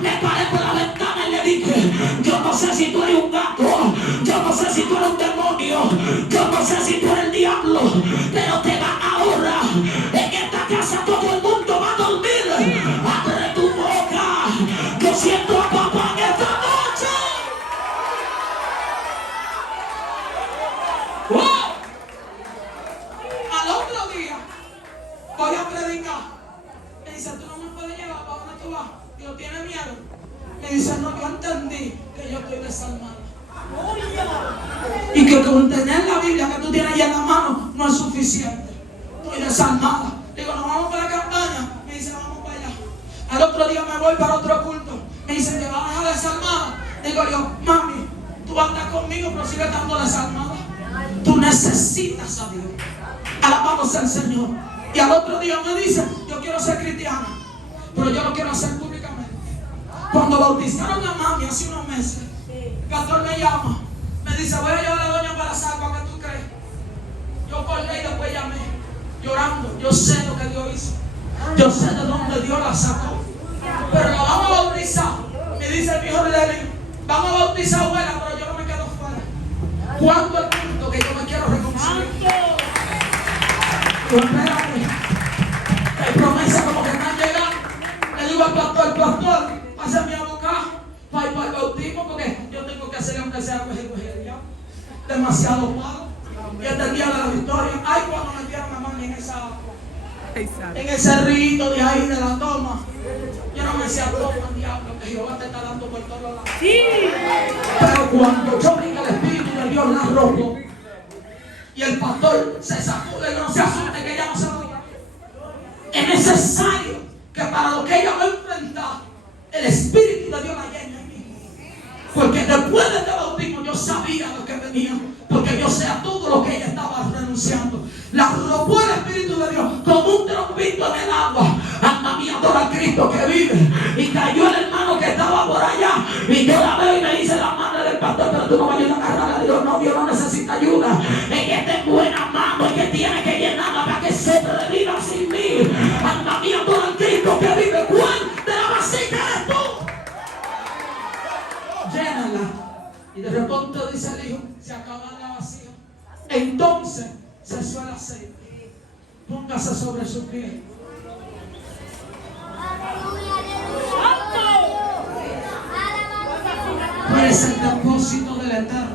Le paré por la ventana y le dije, yo no sé si tú eres un gato, yo no sé si tú eres un demonio, yo no sé si tú eres el diablo, pero te va ahora. En esta casa todo el mundo va a dormir. Abre tu boca. Yo siento a papá en esta noche. ¡Wow! Al otro día voy a predicar. Me dice, tú no me puedes llevar, ¿para dónde tú vas? Digo, ¿tienes miedo? Me dice, no, yo entendí que yo estoy desalmada. Y que con tener la Biblia que tú tienes ahí en la mano no es suficiente. Estoy desalmada. Digo, nos vamos para la campaña. Me dice, vamos para allá. Al otro día me voy para otro culto. Me dice, ¿te vas a dejar desalmada? Digo yo, mami, tú andas conmigo, pero sigue estando desalmada. Tú necesitas a Dios. Alabamos al Señor. Y al otro día me dice, yo quiero ser cristiana, pero yo lo quiero hacer públicamente. Cuando bautizaron a mami hace unos meses, el pastor me llama, me dice, voy a llevar a la doña para la salva, ¿qué tú crees? Yo colgué y después llamé, llorando. Yo sé lo que Dios hizo, yo sé de dónde Dios la sacó, pero la vamos a bautizar. Me dice el hijo de Lenin, vamos a bautizar a abuela, pero yo no me quedo fuera. ¿Cuándo el punto que yo me quiero reconciliar? Pues espérate, hay promesas como que están llegando. Le digo al pastor, pásame a buscar para ir para el bautismo, porque yo tengo que hacer aunque sea coger demasiado malo. Y hasta el día de la victoria, ay, cuando metieron a mami en ese rito de ahí de la toma, yo no me decía toma, diablo, que Jehová te está dando por todos lados. Sí. Pero cuando yo vi que el Espíritu de Dios la arrojó y el pastor se sacude, no se asuste que ella no se va. Es necesario que para lo que ella va a enfrentar, el Espíritu de Dios la llene en mí. Porque después de este bautismo yo sabía lo que venía, porque yo sé a todo lo que ella estaba renunciando. La arrojó el Espíritu de Dios como un trompito en el agua. Alma mía, adora a Cristo que vive. Y cayó el hermano que estaba por allá, y yo la veo y me dice la madre del pastor, pero tú no me ayudas a agarrarla. Digo, no, Dios no necesita ayuda. Ella está en buena mano, y que tiene que llenarla para que se reviva sin mí. Alma mía, adora a Cristo que vive. ¿Cuál de la vasija eres tú? Llénala. Y de repente dice el hijo, se acaba la vasija. Entonces cesó el aceite. Póngase sobre su pie. Tú eres el depósito del Eterno.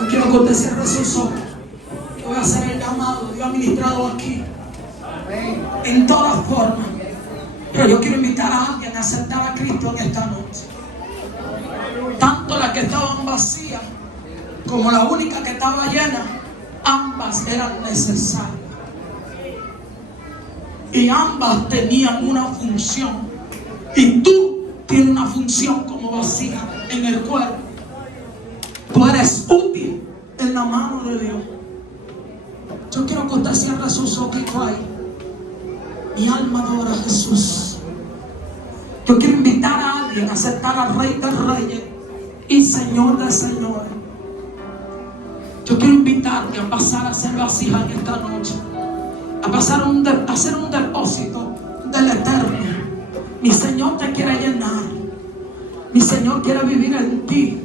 Yo quiero que usted cierre sus ojos. Yo voy a hacer el llamado. Dios ha ministrado aquí en todas formas. Pero yo quiero invitar a alguien a aceptar a Cristo en esta noche. Tanto las que estaban vacías como la única que estaba llena, ambas eran necesarias. y ambas tenían una función. Y tú tienes una función como vasija en el cuerpo. Tú eres útil en la mano de Dios. Yo quiero que usted cierre sus ojitos ahí. Mi alma adora a Jesús. Yo quiero invitar a alguien a aceptar al Rey de Reyes y Señor de Señores. Yo quiero invitarte a pasar a ser vasija en esta noche, a pasar a hacer un depósito del Eterno. Mi Señor te quiere llenar. Mi Señor quiere vivir en ti.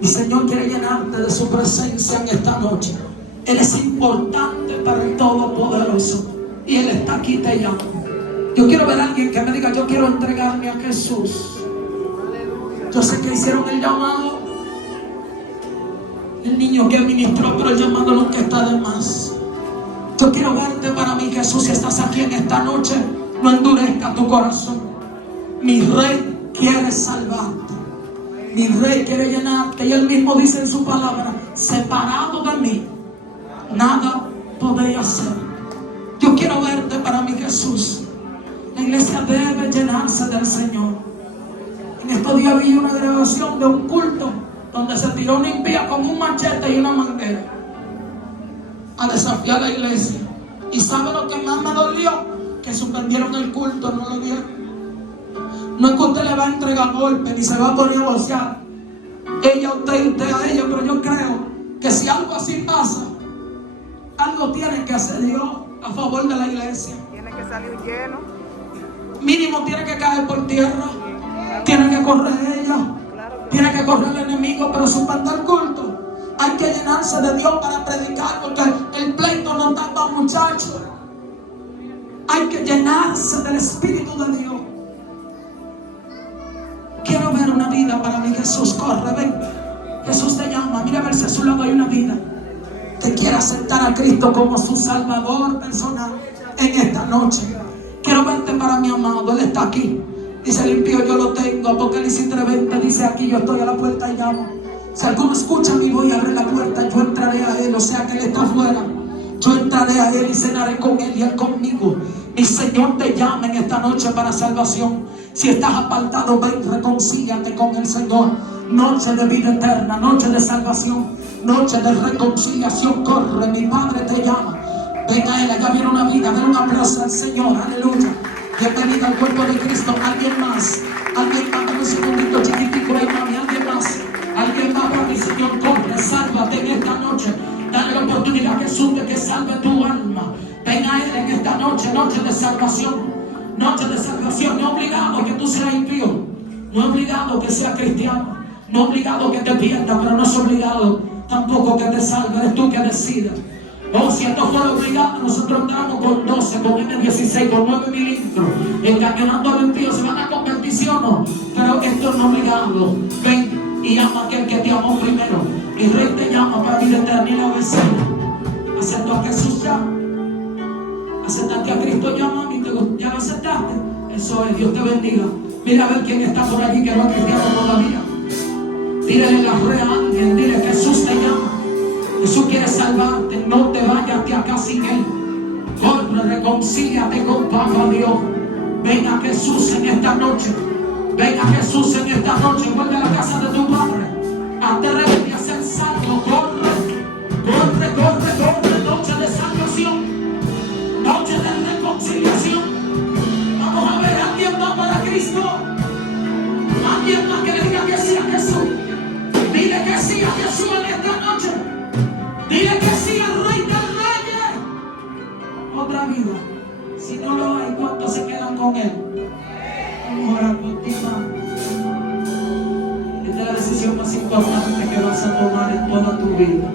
Mi Señor quiere llenarte de su presencia en esta noche. Él es importante para el Todopoderoso y Él está aquí, te llama. Yo quiero ver a alguien que me diga: yo quiero entregarme a Jesús. Yo sé que hicieron el llamado, el niño que ministró, pero el llamado nunca está de más. Yo quiero verte para mí, Jesús. Si estás aquí en esta noche, no endurezca tu corazón. Mi Rey quiere salvarte. Mi Rey quiere llenarte. Y Él mismo dice en su palabra: separado de mí, nada podéis hacer. Yo quiero verte para mí, Jesús. La iglesia debe llenarse del Señor. En estos días vi una grabación de un culto donde se tiró una impía con un machete y una manguera a desafiar a la iglesia. ¿Y sabe lo que más me dolió? Que suspendieron el culto, no lo vieron. No es que usted le va a entregar golpes ni se va a poner a bocear. Ella a usted y usted a ella, pero yo creo que si algo así pasa, algo tiene que hacer Dios a favor de la iglesia. Tiene que salir lleno. Mínimo tiene que caer por tierra. Tiene que correr ella. Tiene que correr el enemigo, pero suspender el culto. Hay que llenarse de Dios para predicar, porque el pleito no está para muchachos. Hay que llenarse del Espíritu de Dios. Quiero ver una vida para mí, Jesús. Corre, ven. Jesús te llama. Mira a ver si a su lado hay una vida que quiere aceptar a Cristo como su Salvador personal en esta noche. Quiero verte para mi amado. Él está aquí. Dice el impío: yo lo tengo. Apocalipsis 3:20 dice: aquí yo estoy a la puerta y llamo. Si alguno escucha mi voz y abre la puerta, yo entraré a él. O sea que Él está afuera. Yo entraré a Él y cenaré con Él y Él conmigo. Mi Señor te llama en esta noche para salvación. Si estás apartado, ven, reconcíliate con el Señor. Noche de vida eterna, noche de salvación, noche de reconciliación. Corre, mi Padre te llama. Ven a Él. Allá viene una vida. Den un aplauso al Señor. Aleluya. Bienvenido al cuerpo de Cristo. Alguien más. Alguien más. Dame un segundito chiquitico ahí, mami. Alguien más. Alguien más para mi Señor. Corre, sálvate en esta noche. Dale la oportunidad a Jesús de que salve tu alma. Ven a Él en esta noche. Noche de salvación. Noche de salvación. No obligado que tú seas impío. No obligado que seas cristiano. No obligado que te pierdas, pero no es obligado tampoco que te salve. Eres tú que decides. Oh, si esto fuera obligado, nosotros entramos con 12, con M16, con 9 milímetros, encañonando a los impíos. Se van a convertir, ¿sí o no? Pero esto no es obligado. Ven y llama a aquel que te amó primero. Mi Rey te llama para vida eterna y la vecina. ¿Aceptó a Jesús ya? ¿Aceptaste a Cristo ya, mami? ¿Ya lo aceptaste? Eso es. Dios te bendiga. Mira a ver quién está por allí que no es cristiano todavía. Dile la red a alguien. Dile: Jesús te llama. Jesús quiere salvarte. No te vayas de acá sin Él. Corre, reconcíliate con Papá Dios. Ven a Jesús en esta noche. Ven a Jesús en esta noche. Vuelve a la casa de tu Padre. Atrévete a ser salvo. Corre, corre, corre, corre. Noche de salvación. Noche de reconciliación. Vamos a ver. ¿Alguien va para Cristo? ¿Alguien más que le diga que sí a Jesús? Dile que sí a Jesús en esta noche. Dile que sí al Rey del Reyes. Otra vida. Si no lo hay, ¿cuántos se quedan con Él? Vamos a orar por ti, esta es la decisión más importante que vas a tomar en toda tu vida.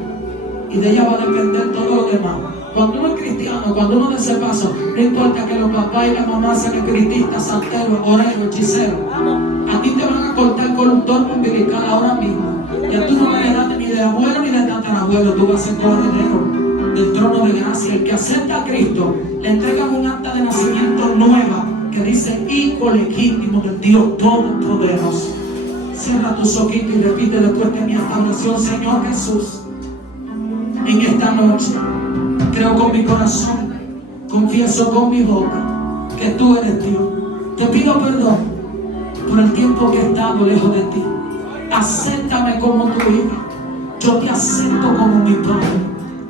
Y de ella va a depender todo lo demás. Cuando uno es cristiano, cuando uno es el paso, no importa que los papás y las mamás sean espiritistas, santeros, oreros, hechiceros. A ti te van a cortar el conductor umbilical ahora mismo. Ya tú no le das ni de abuelo ni de tatarabuelo. Tú vas a ser corredero del trono de gracia. El que acepta a Cristo, le entregan un acta de nacimiento nueva que dice: hijo legítimo del Dios Todopoderoso. Cierra tus ojitos y repite después de mi oración: Señor Jesús, en esta noche creo con mi corazón confieso con mi boca que tú eres Dios. Te pido perdón por el tiempo que he estado lejos de ti. Acéptame como tu hijo. Yo te acepto como mi padre.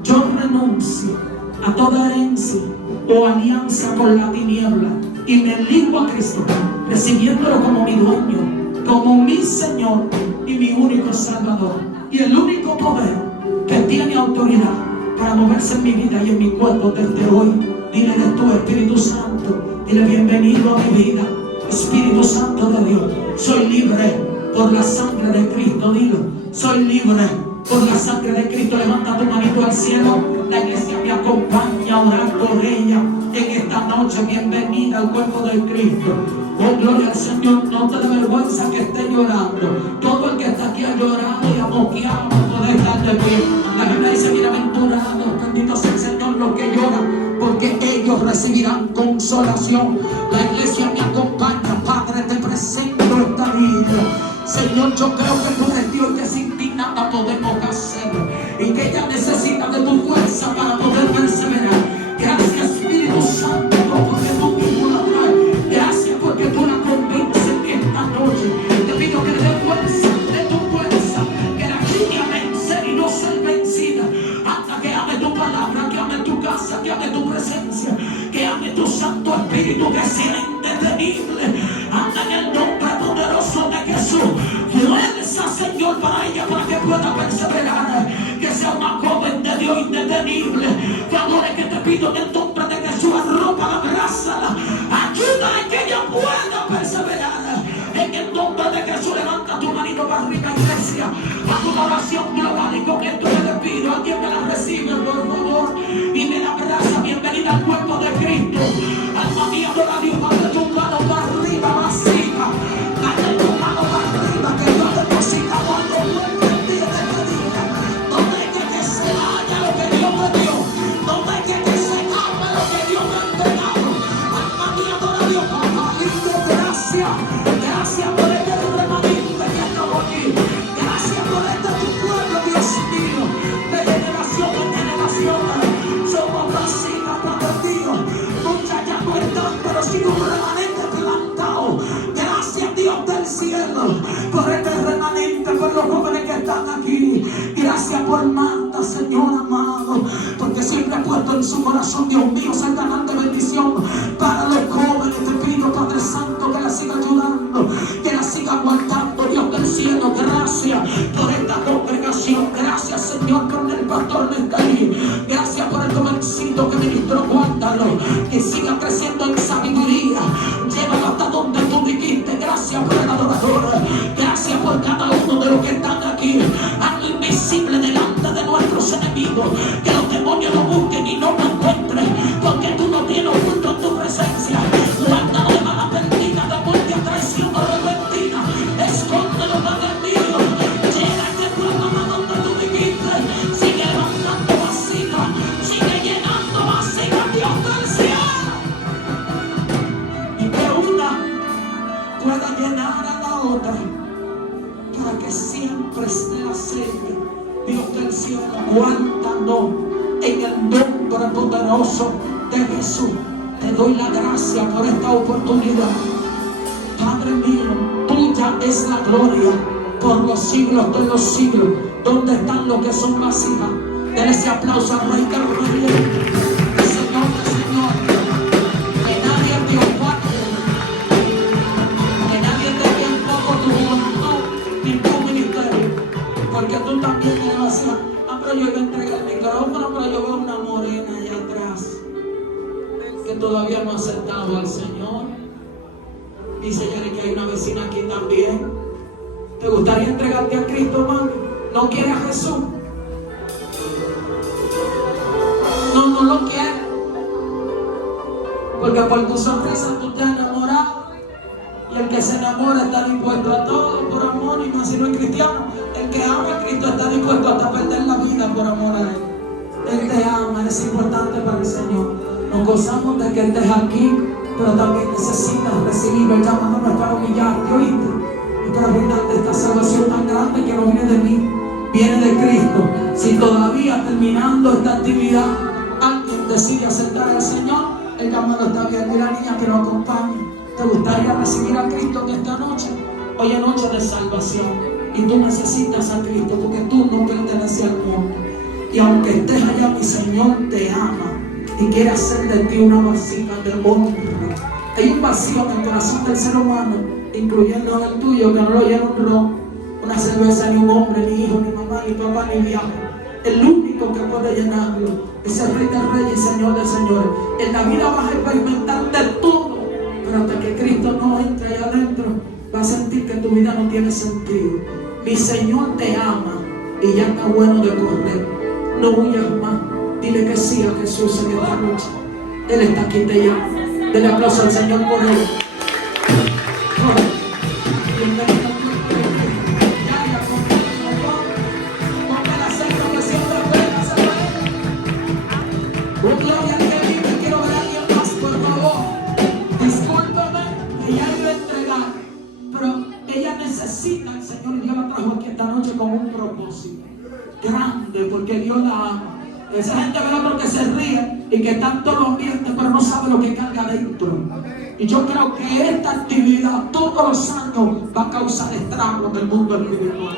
Yo renuncio a toda herencia o alianza con la tiniebla y me ligo a Cristo, recibiéndolo como mi dueño, como mi Señor y mi único Salvador. Y el único poder que tiene autoridad para moverse en mi vida y en mi cuerpo desde hoy. Dile de tu Espíritu Santo. Dile bienvenido a mi vida, Espíritu Santo de Dios. Soy libre por la sangre de Cristo. Dilo, soy libre por la sangre de Cristo. Levanta tu manito al cielo. La iglesia me acompaña a orar por ella en esta noche. Bienvenida al cuerpo de Cristo. Oh, gloria al Señor. No te dé vergüenza que esté llorando. Todo el que está aquí ha llorado y ha moqueado por poder estar de pie. La Biblia dice: bienaventurados, bendito sea el Señor, los que lloran, porque ellos recibirán consolación. La iglesia me acompaña. Padre, te presento esta vida. Señor, yo creo que tú eres Dios, que sin ti nada podemos hacer y que ella necesita de tu fuerza para poder perseverar. Gracias, Espíritu Santo, porque tú mismo la traes. Gracias porque tú la convences esta noche. Te pido que le dé fuerza, de tu fuerza, que la quiera vencer y no ser vencida. Hasta que ame tu palabra, que ame tu casa, que ame tu presencia, que ame tu Santo Espíritu, que sea indetenible. Anda en el nombre poderoso de Jesús. Fuerza, Señor, para ella, para que pueda perseverar. Que sea una joven de Dios indetenible. Favores que te pido en el nombre de Jesús. Arrópala, abrázala. Ayúdala que ella pueda perseverar. En el nombre de Jesús, levanta tu manito para arriba, iglesia. Haz una oración global y con esto te pido. Alguien me la recibe, por favor, y me la abraza. Bienvenida al cuerpo de Cristo. Alma mía, adora a Dios. Dale tu mano para arriba, vacía. Dale tu mano para arriba, que Dios te depositado algo bueno en ti en este día. No dejes que se vaya lo que Dios me dio. No dejes que se escape lo que Dios me ha entregado. Alma mía, adora a Dios. Papalito, gracias. Gracias por este remanente que estamos aquí. Gracias por este tu pueblo, Dios mío. De generación en generación somos vasijas para Dios. Muchas ya no están, pero sin un remanente plantado. Gracias, Dios del cielo, por este remanente, por los jóvenes que están aquí. Gracias por Marta, Señor amado, porque siempre ha puesto en su corazón, Dios mío, ser canal de bendición para los jóvenes. Te pido, Padre Santo, que la siga ayudando, que la siga aguantando, Dios del cielo. Gracias por esta congregación. Gracias, Señor, por el pastor Nestalí. Gracias por el jovencito que ministró. Guárdalo, que siga creciendo en sabiduría. Llévalo hasta donde tú dijiste. Gracias por el adorador. Gracias por cada uno de los que están aquí. Hazlo invisible delante de nuestros enemigos. Que los demonios no busquen y no lo encuentren, porque tú no tienes oculto en tu presencia. Guárdalo de mala perdida, de muerte, traición o repentina. Escóndelo del mío. Llega este programa donde tú dijiste. Sigue levantando vasija. Sigue llenando vasija, Dios del cielo. Y que una pueda llenar a la otra, para que siempre esté aceite. Dios del cielo, guárdanos en el nombre poderoso de Jesús. Te doy la gracia por esta oportunidad. Padre mío, tuya es la gloria por los siglos de los siglos. ¿Dónde están los que son vasijas? Den ese aplauso al Rey del Rey, Señor del Señor. Que nadie te opaque, que nadie te dé un poco tu juventud ni tu ministerio, porque tú también eres vasija. Pero yo voy a entregar el micrófono, pero yo veo una morena allá atrás que todavía no ha aceptado al Señor. Y señores, que hay una vecina aquí también. ¿Te gustaría entregarte a Cristo, mami? ¿No quieres a Jesús? No lo quieres. Porque por tu sonrisa tú te has enamorado. Y el que se enamora está dispuesto a todo por amor, y más si no es cristiano. El que ama a Cristo está dispuesto hasta perder la vida por amor a Él. Él te ama, es importante para el Señor. Nos gozamos de que Él estés aquí, pero también necesitas recibirlo. Él llamándonos para humillarte, ¿oíste? Y para brindarte esta salvación tan grande que no viene de mí, viene de Cristo. Si todavía terminando esta actividad alguien decide aceptar al Señor, el llamado está abierto. Y la niña que nos acompaña, ¿te gustaría recibir a Cristo en esta noche? Hoy es noche de salvación y tú necesitas a Cristo porque tú no perteneces al mundo. Y aunque estés allá, mi Señor te ama y quiere hacer de ti una vasija de honra. Hay un vacío en el corazón del ser humano, incluyendo en el tuyo, que no lo llena un ron, una cerveza, ni un hombre, ni hijo, ni mamá, ni papá, ni viaje. El único que puede llenarlo es el Rey del Rey y Señor del Señor. En la vida vas a experimentar de todo, pero hasta que Cristo no entre ahí adentro, vas a sentir que tu vida no tiene sentido. Mi Señor te ama y ya está bueno de correr. No huyas más. Dile que sí a Jesús en esta noche. Él está aquí, te llama. Dele aplauso al Señor por él. Grande, porque Dios la ama. Esa gente ve otro que se ríe y que tanto lo ambiente, pero no sabe lo que carga dentro. Y yo creo que esta actividad todos los años va a causar estragos del mundo espiritual.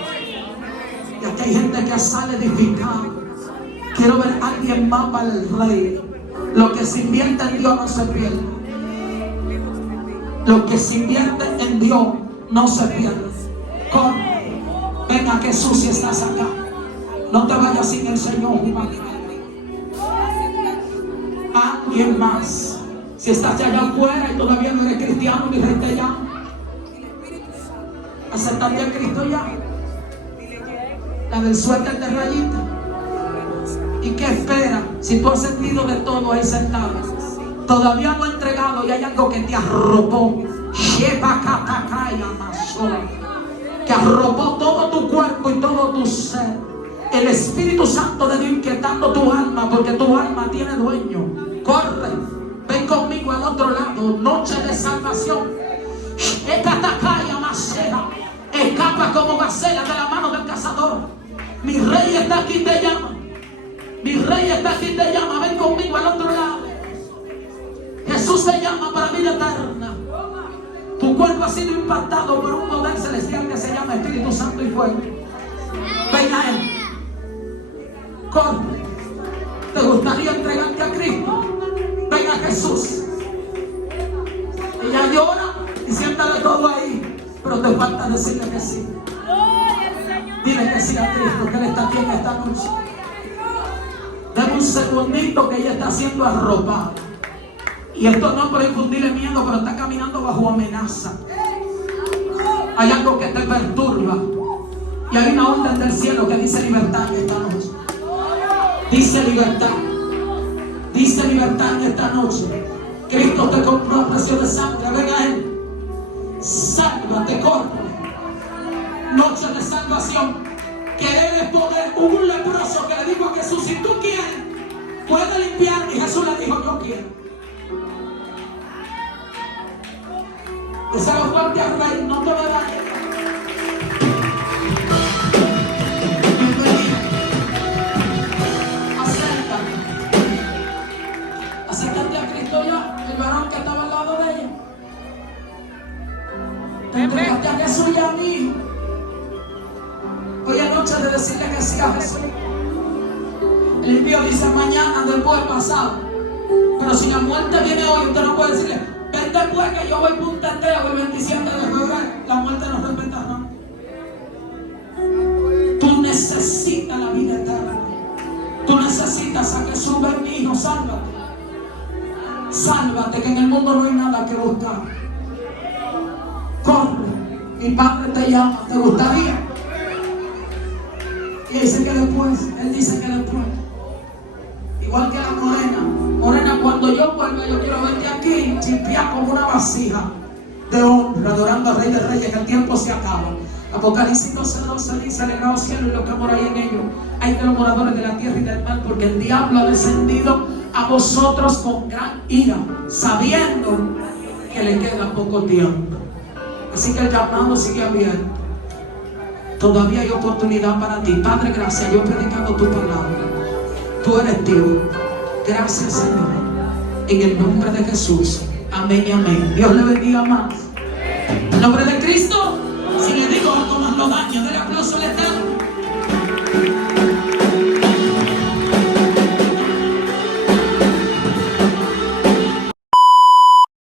Y aquí hay gente que sale edificada. Quiero ver a alguien más para el rey. Lo que se invierte en Dios no se pierde. Lo que se invierte en Dios no se pierde. Corre. Venga Jesús si estás acá. No te vayas sin el Señor. Alguien más. Si estás allá afuera y todavía no eres cristiano, mi rey te llama. ¿Aceptaste a Cristo ya? La del suéter de rayita. ¿Y qué espera? Si tú has sentido de todo ahí sentado, todavía no has entregado y hay algo que te arropó. Que arropó todo tu cuerpo y todo tu ser. El Espíritu Santo de Dios inquietando tu alma, porque tu alma tiene dueño. Corre, ven conmigo al otro lado. Noche de salvación. Escapa como gacela de la mano del cazador. Mi rey está aquí, te llama. Mi rey está aquí, te llama. Ven conmigo al otro lado. Jesús te llama para vida eterna. Tu cuerpo ha sido impactado por un poder celestial que se llama Espíritu Santo y fuego. Ven a Él. Corre. ¿Te gustaría entregarte a Cristo? Ven a Jesús. Ella llora y siéntale todo ahí, pero te falta decirle que sí. Dile que sí a Cristo, que Él está aquí en esta noche. Dame un segundito que ella está siendo arropada. Y esto no es por infundirle miedo, pero está caminando bajo amenaza. Hay algo que te perturba. Y hay una orden del cielo que dice libertad en esta noche. Dice libertad. Dice libertad en esta noche. Cristo te compró a precio de sangre. Ven a Él. Sálvate, corre. Noche de salvación. Querer poder. Hubo un leproso que le dijo a Jesús: si tú quieres, puedes limpiar. Y Jesús le dijo: yo quiero. Esa es la fuerte al rey. No te va a dar. Acércate a Cristo ya, el varón que estaba al lado de ella. Te entregaste a Jesús ya, a mi hijo. Hoy es noche de decirle que sí a Jesús. El impío dice mañana, después, pasado. Pero si la muerte viene hoy, usted no puede decirle: ven después que yo voy punteteo el 27 de febrero. La muerte no respeta nada. Tú necesitas la vida eterna. Tú necesitas a Jesús. Ven, mi hijo, sálvate. Sálvate, que en el mundo no hay nada que buscar. Corre, mi Padre te llama. ¿Te gustaría? Y dice que después. Él dice que después. Igual que la morena. Morena, cuando yo vuelva, yo quiero verte aquí, chimpiar como una vasija de honra, adorando al Rey de Reyes, que el tiempo se acaba. Apocalipsis 12:12 dice: alegraos cielo y lo que mora ahí en ellos. Hay de los moradores de la tierra y del mar, porque el diablo ha descendido a vosotros con gran ira, sabiendo que le queda poco tiempo. Así que el llamado sigue abierto. Todavía hay oportunidad para ti. Padre, gracias. Yo predicando tu palabra. Tú eres Dios. Gracias, Señor. En el nombre de Jesús. Amén y amén. Dios le bendiga más. En nombre de Cristo. Si le digo algo más lo daño, del aplauso al Eterno.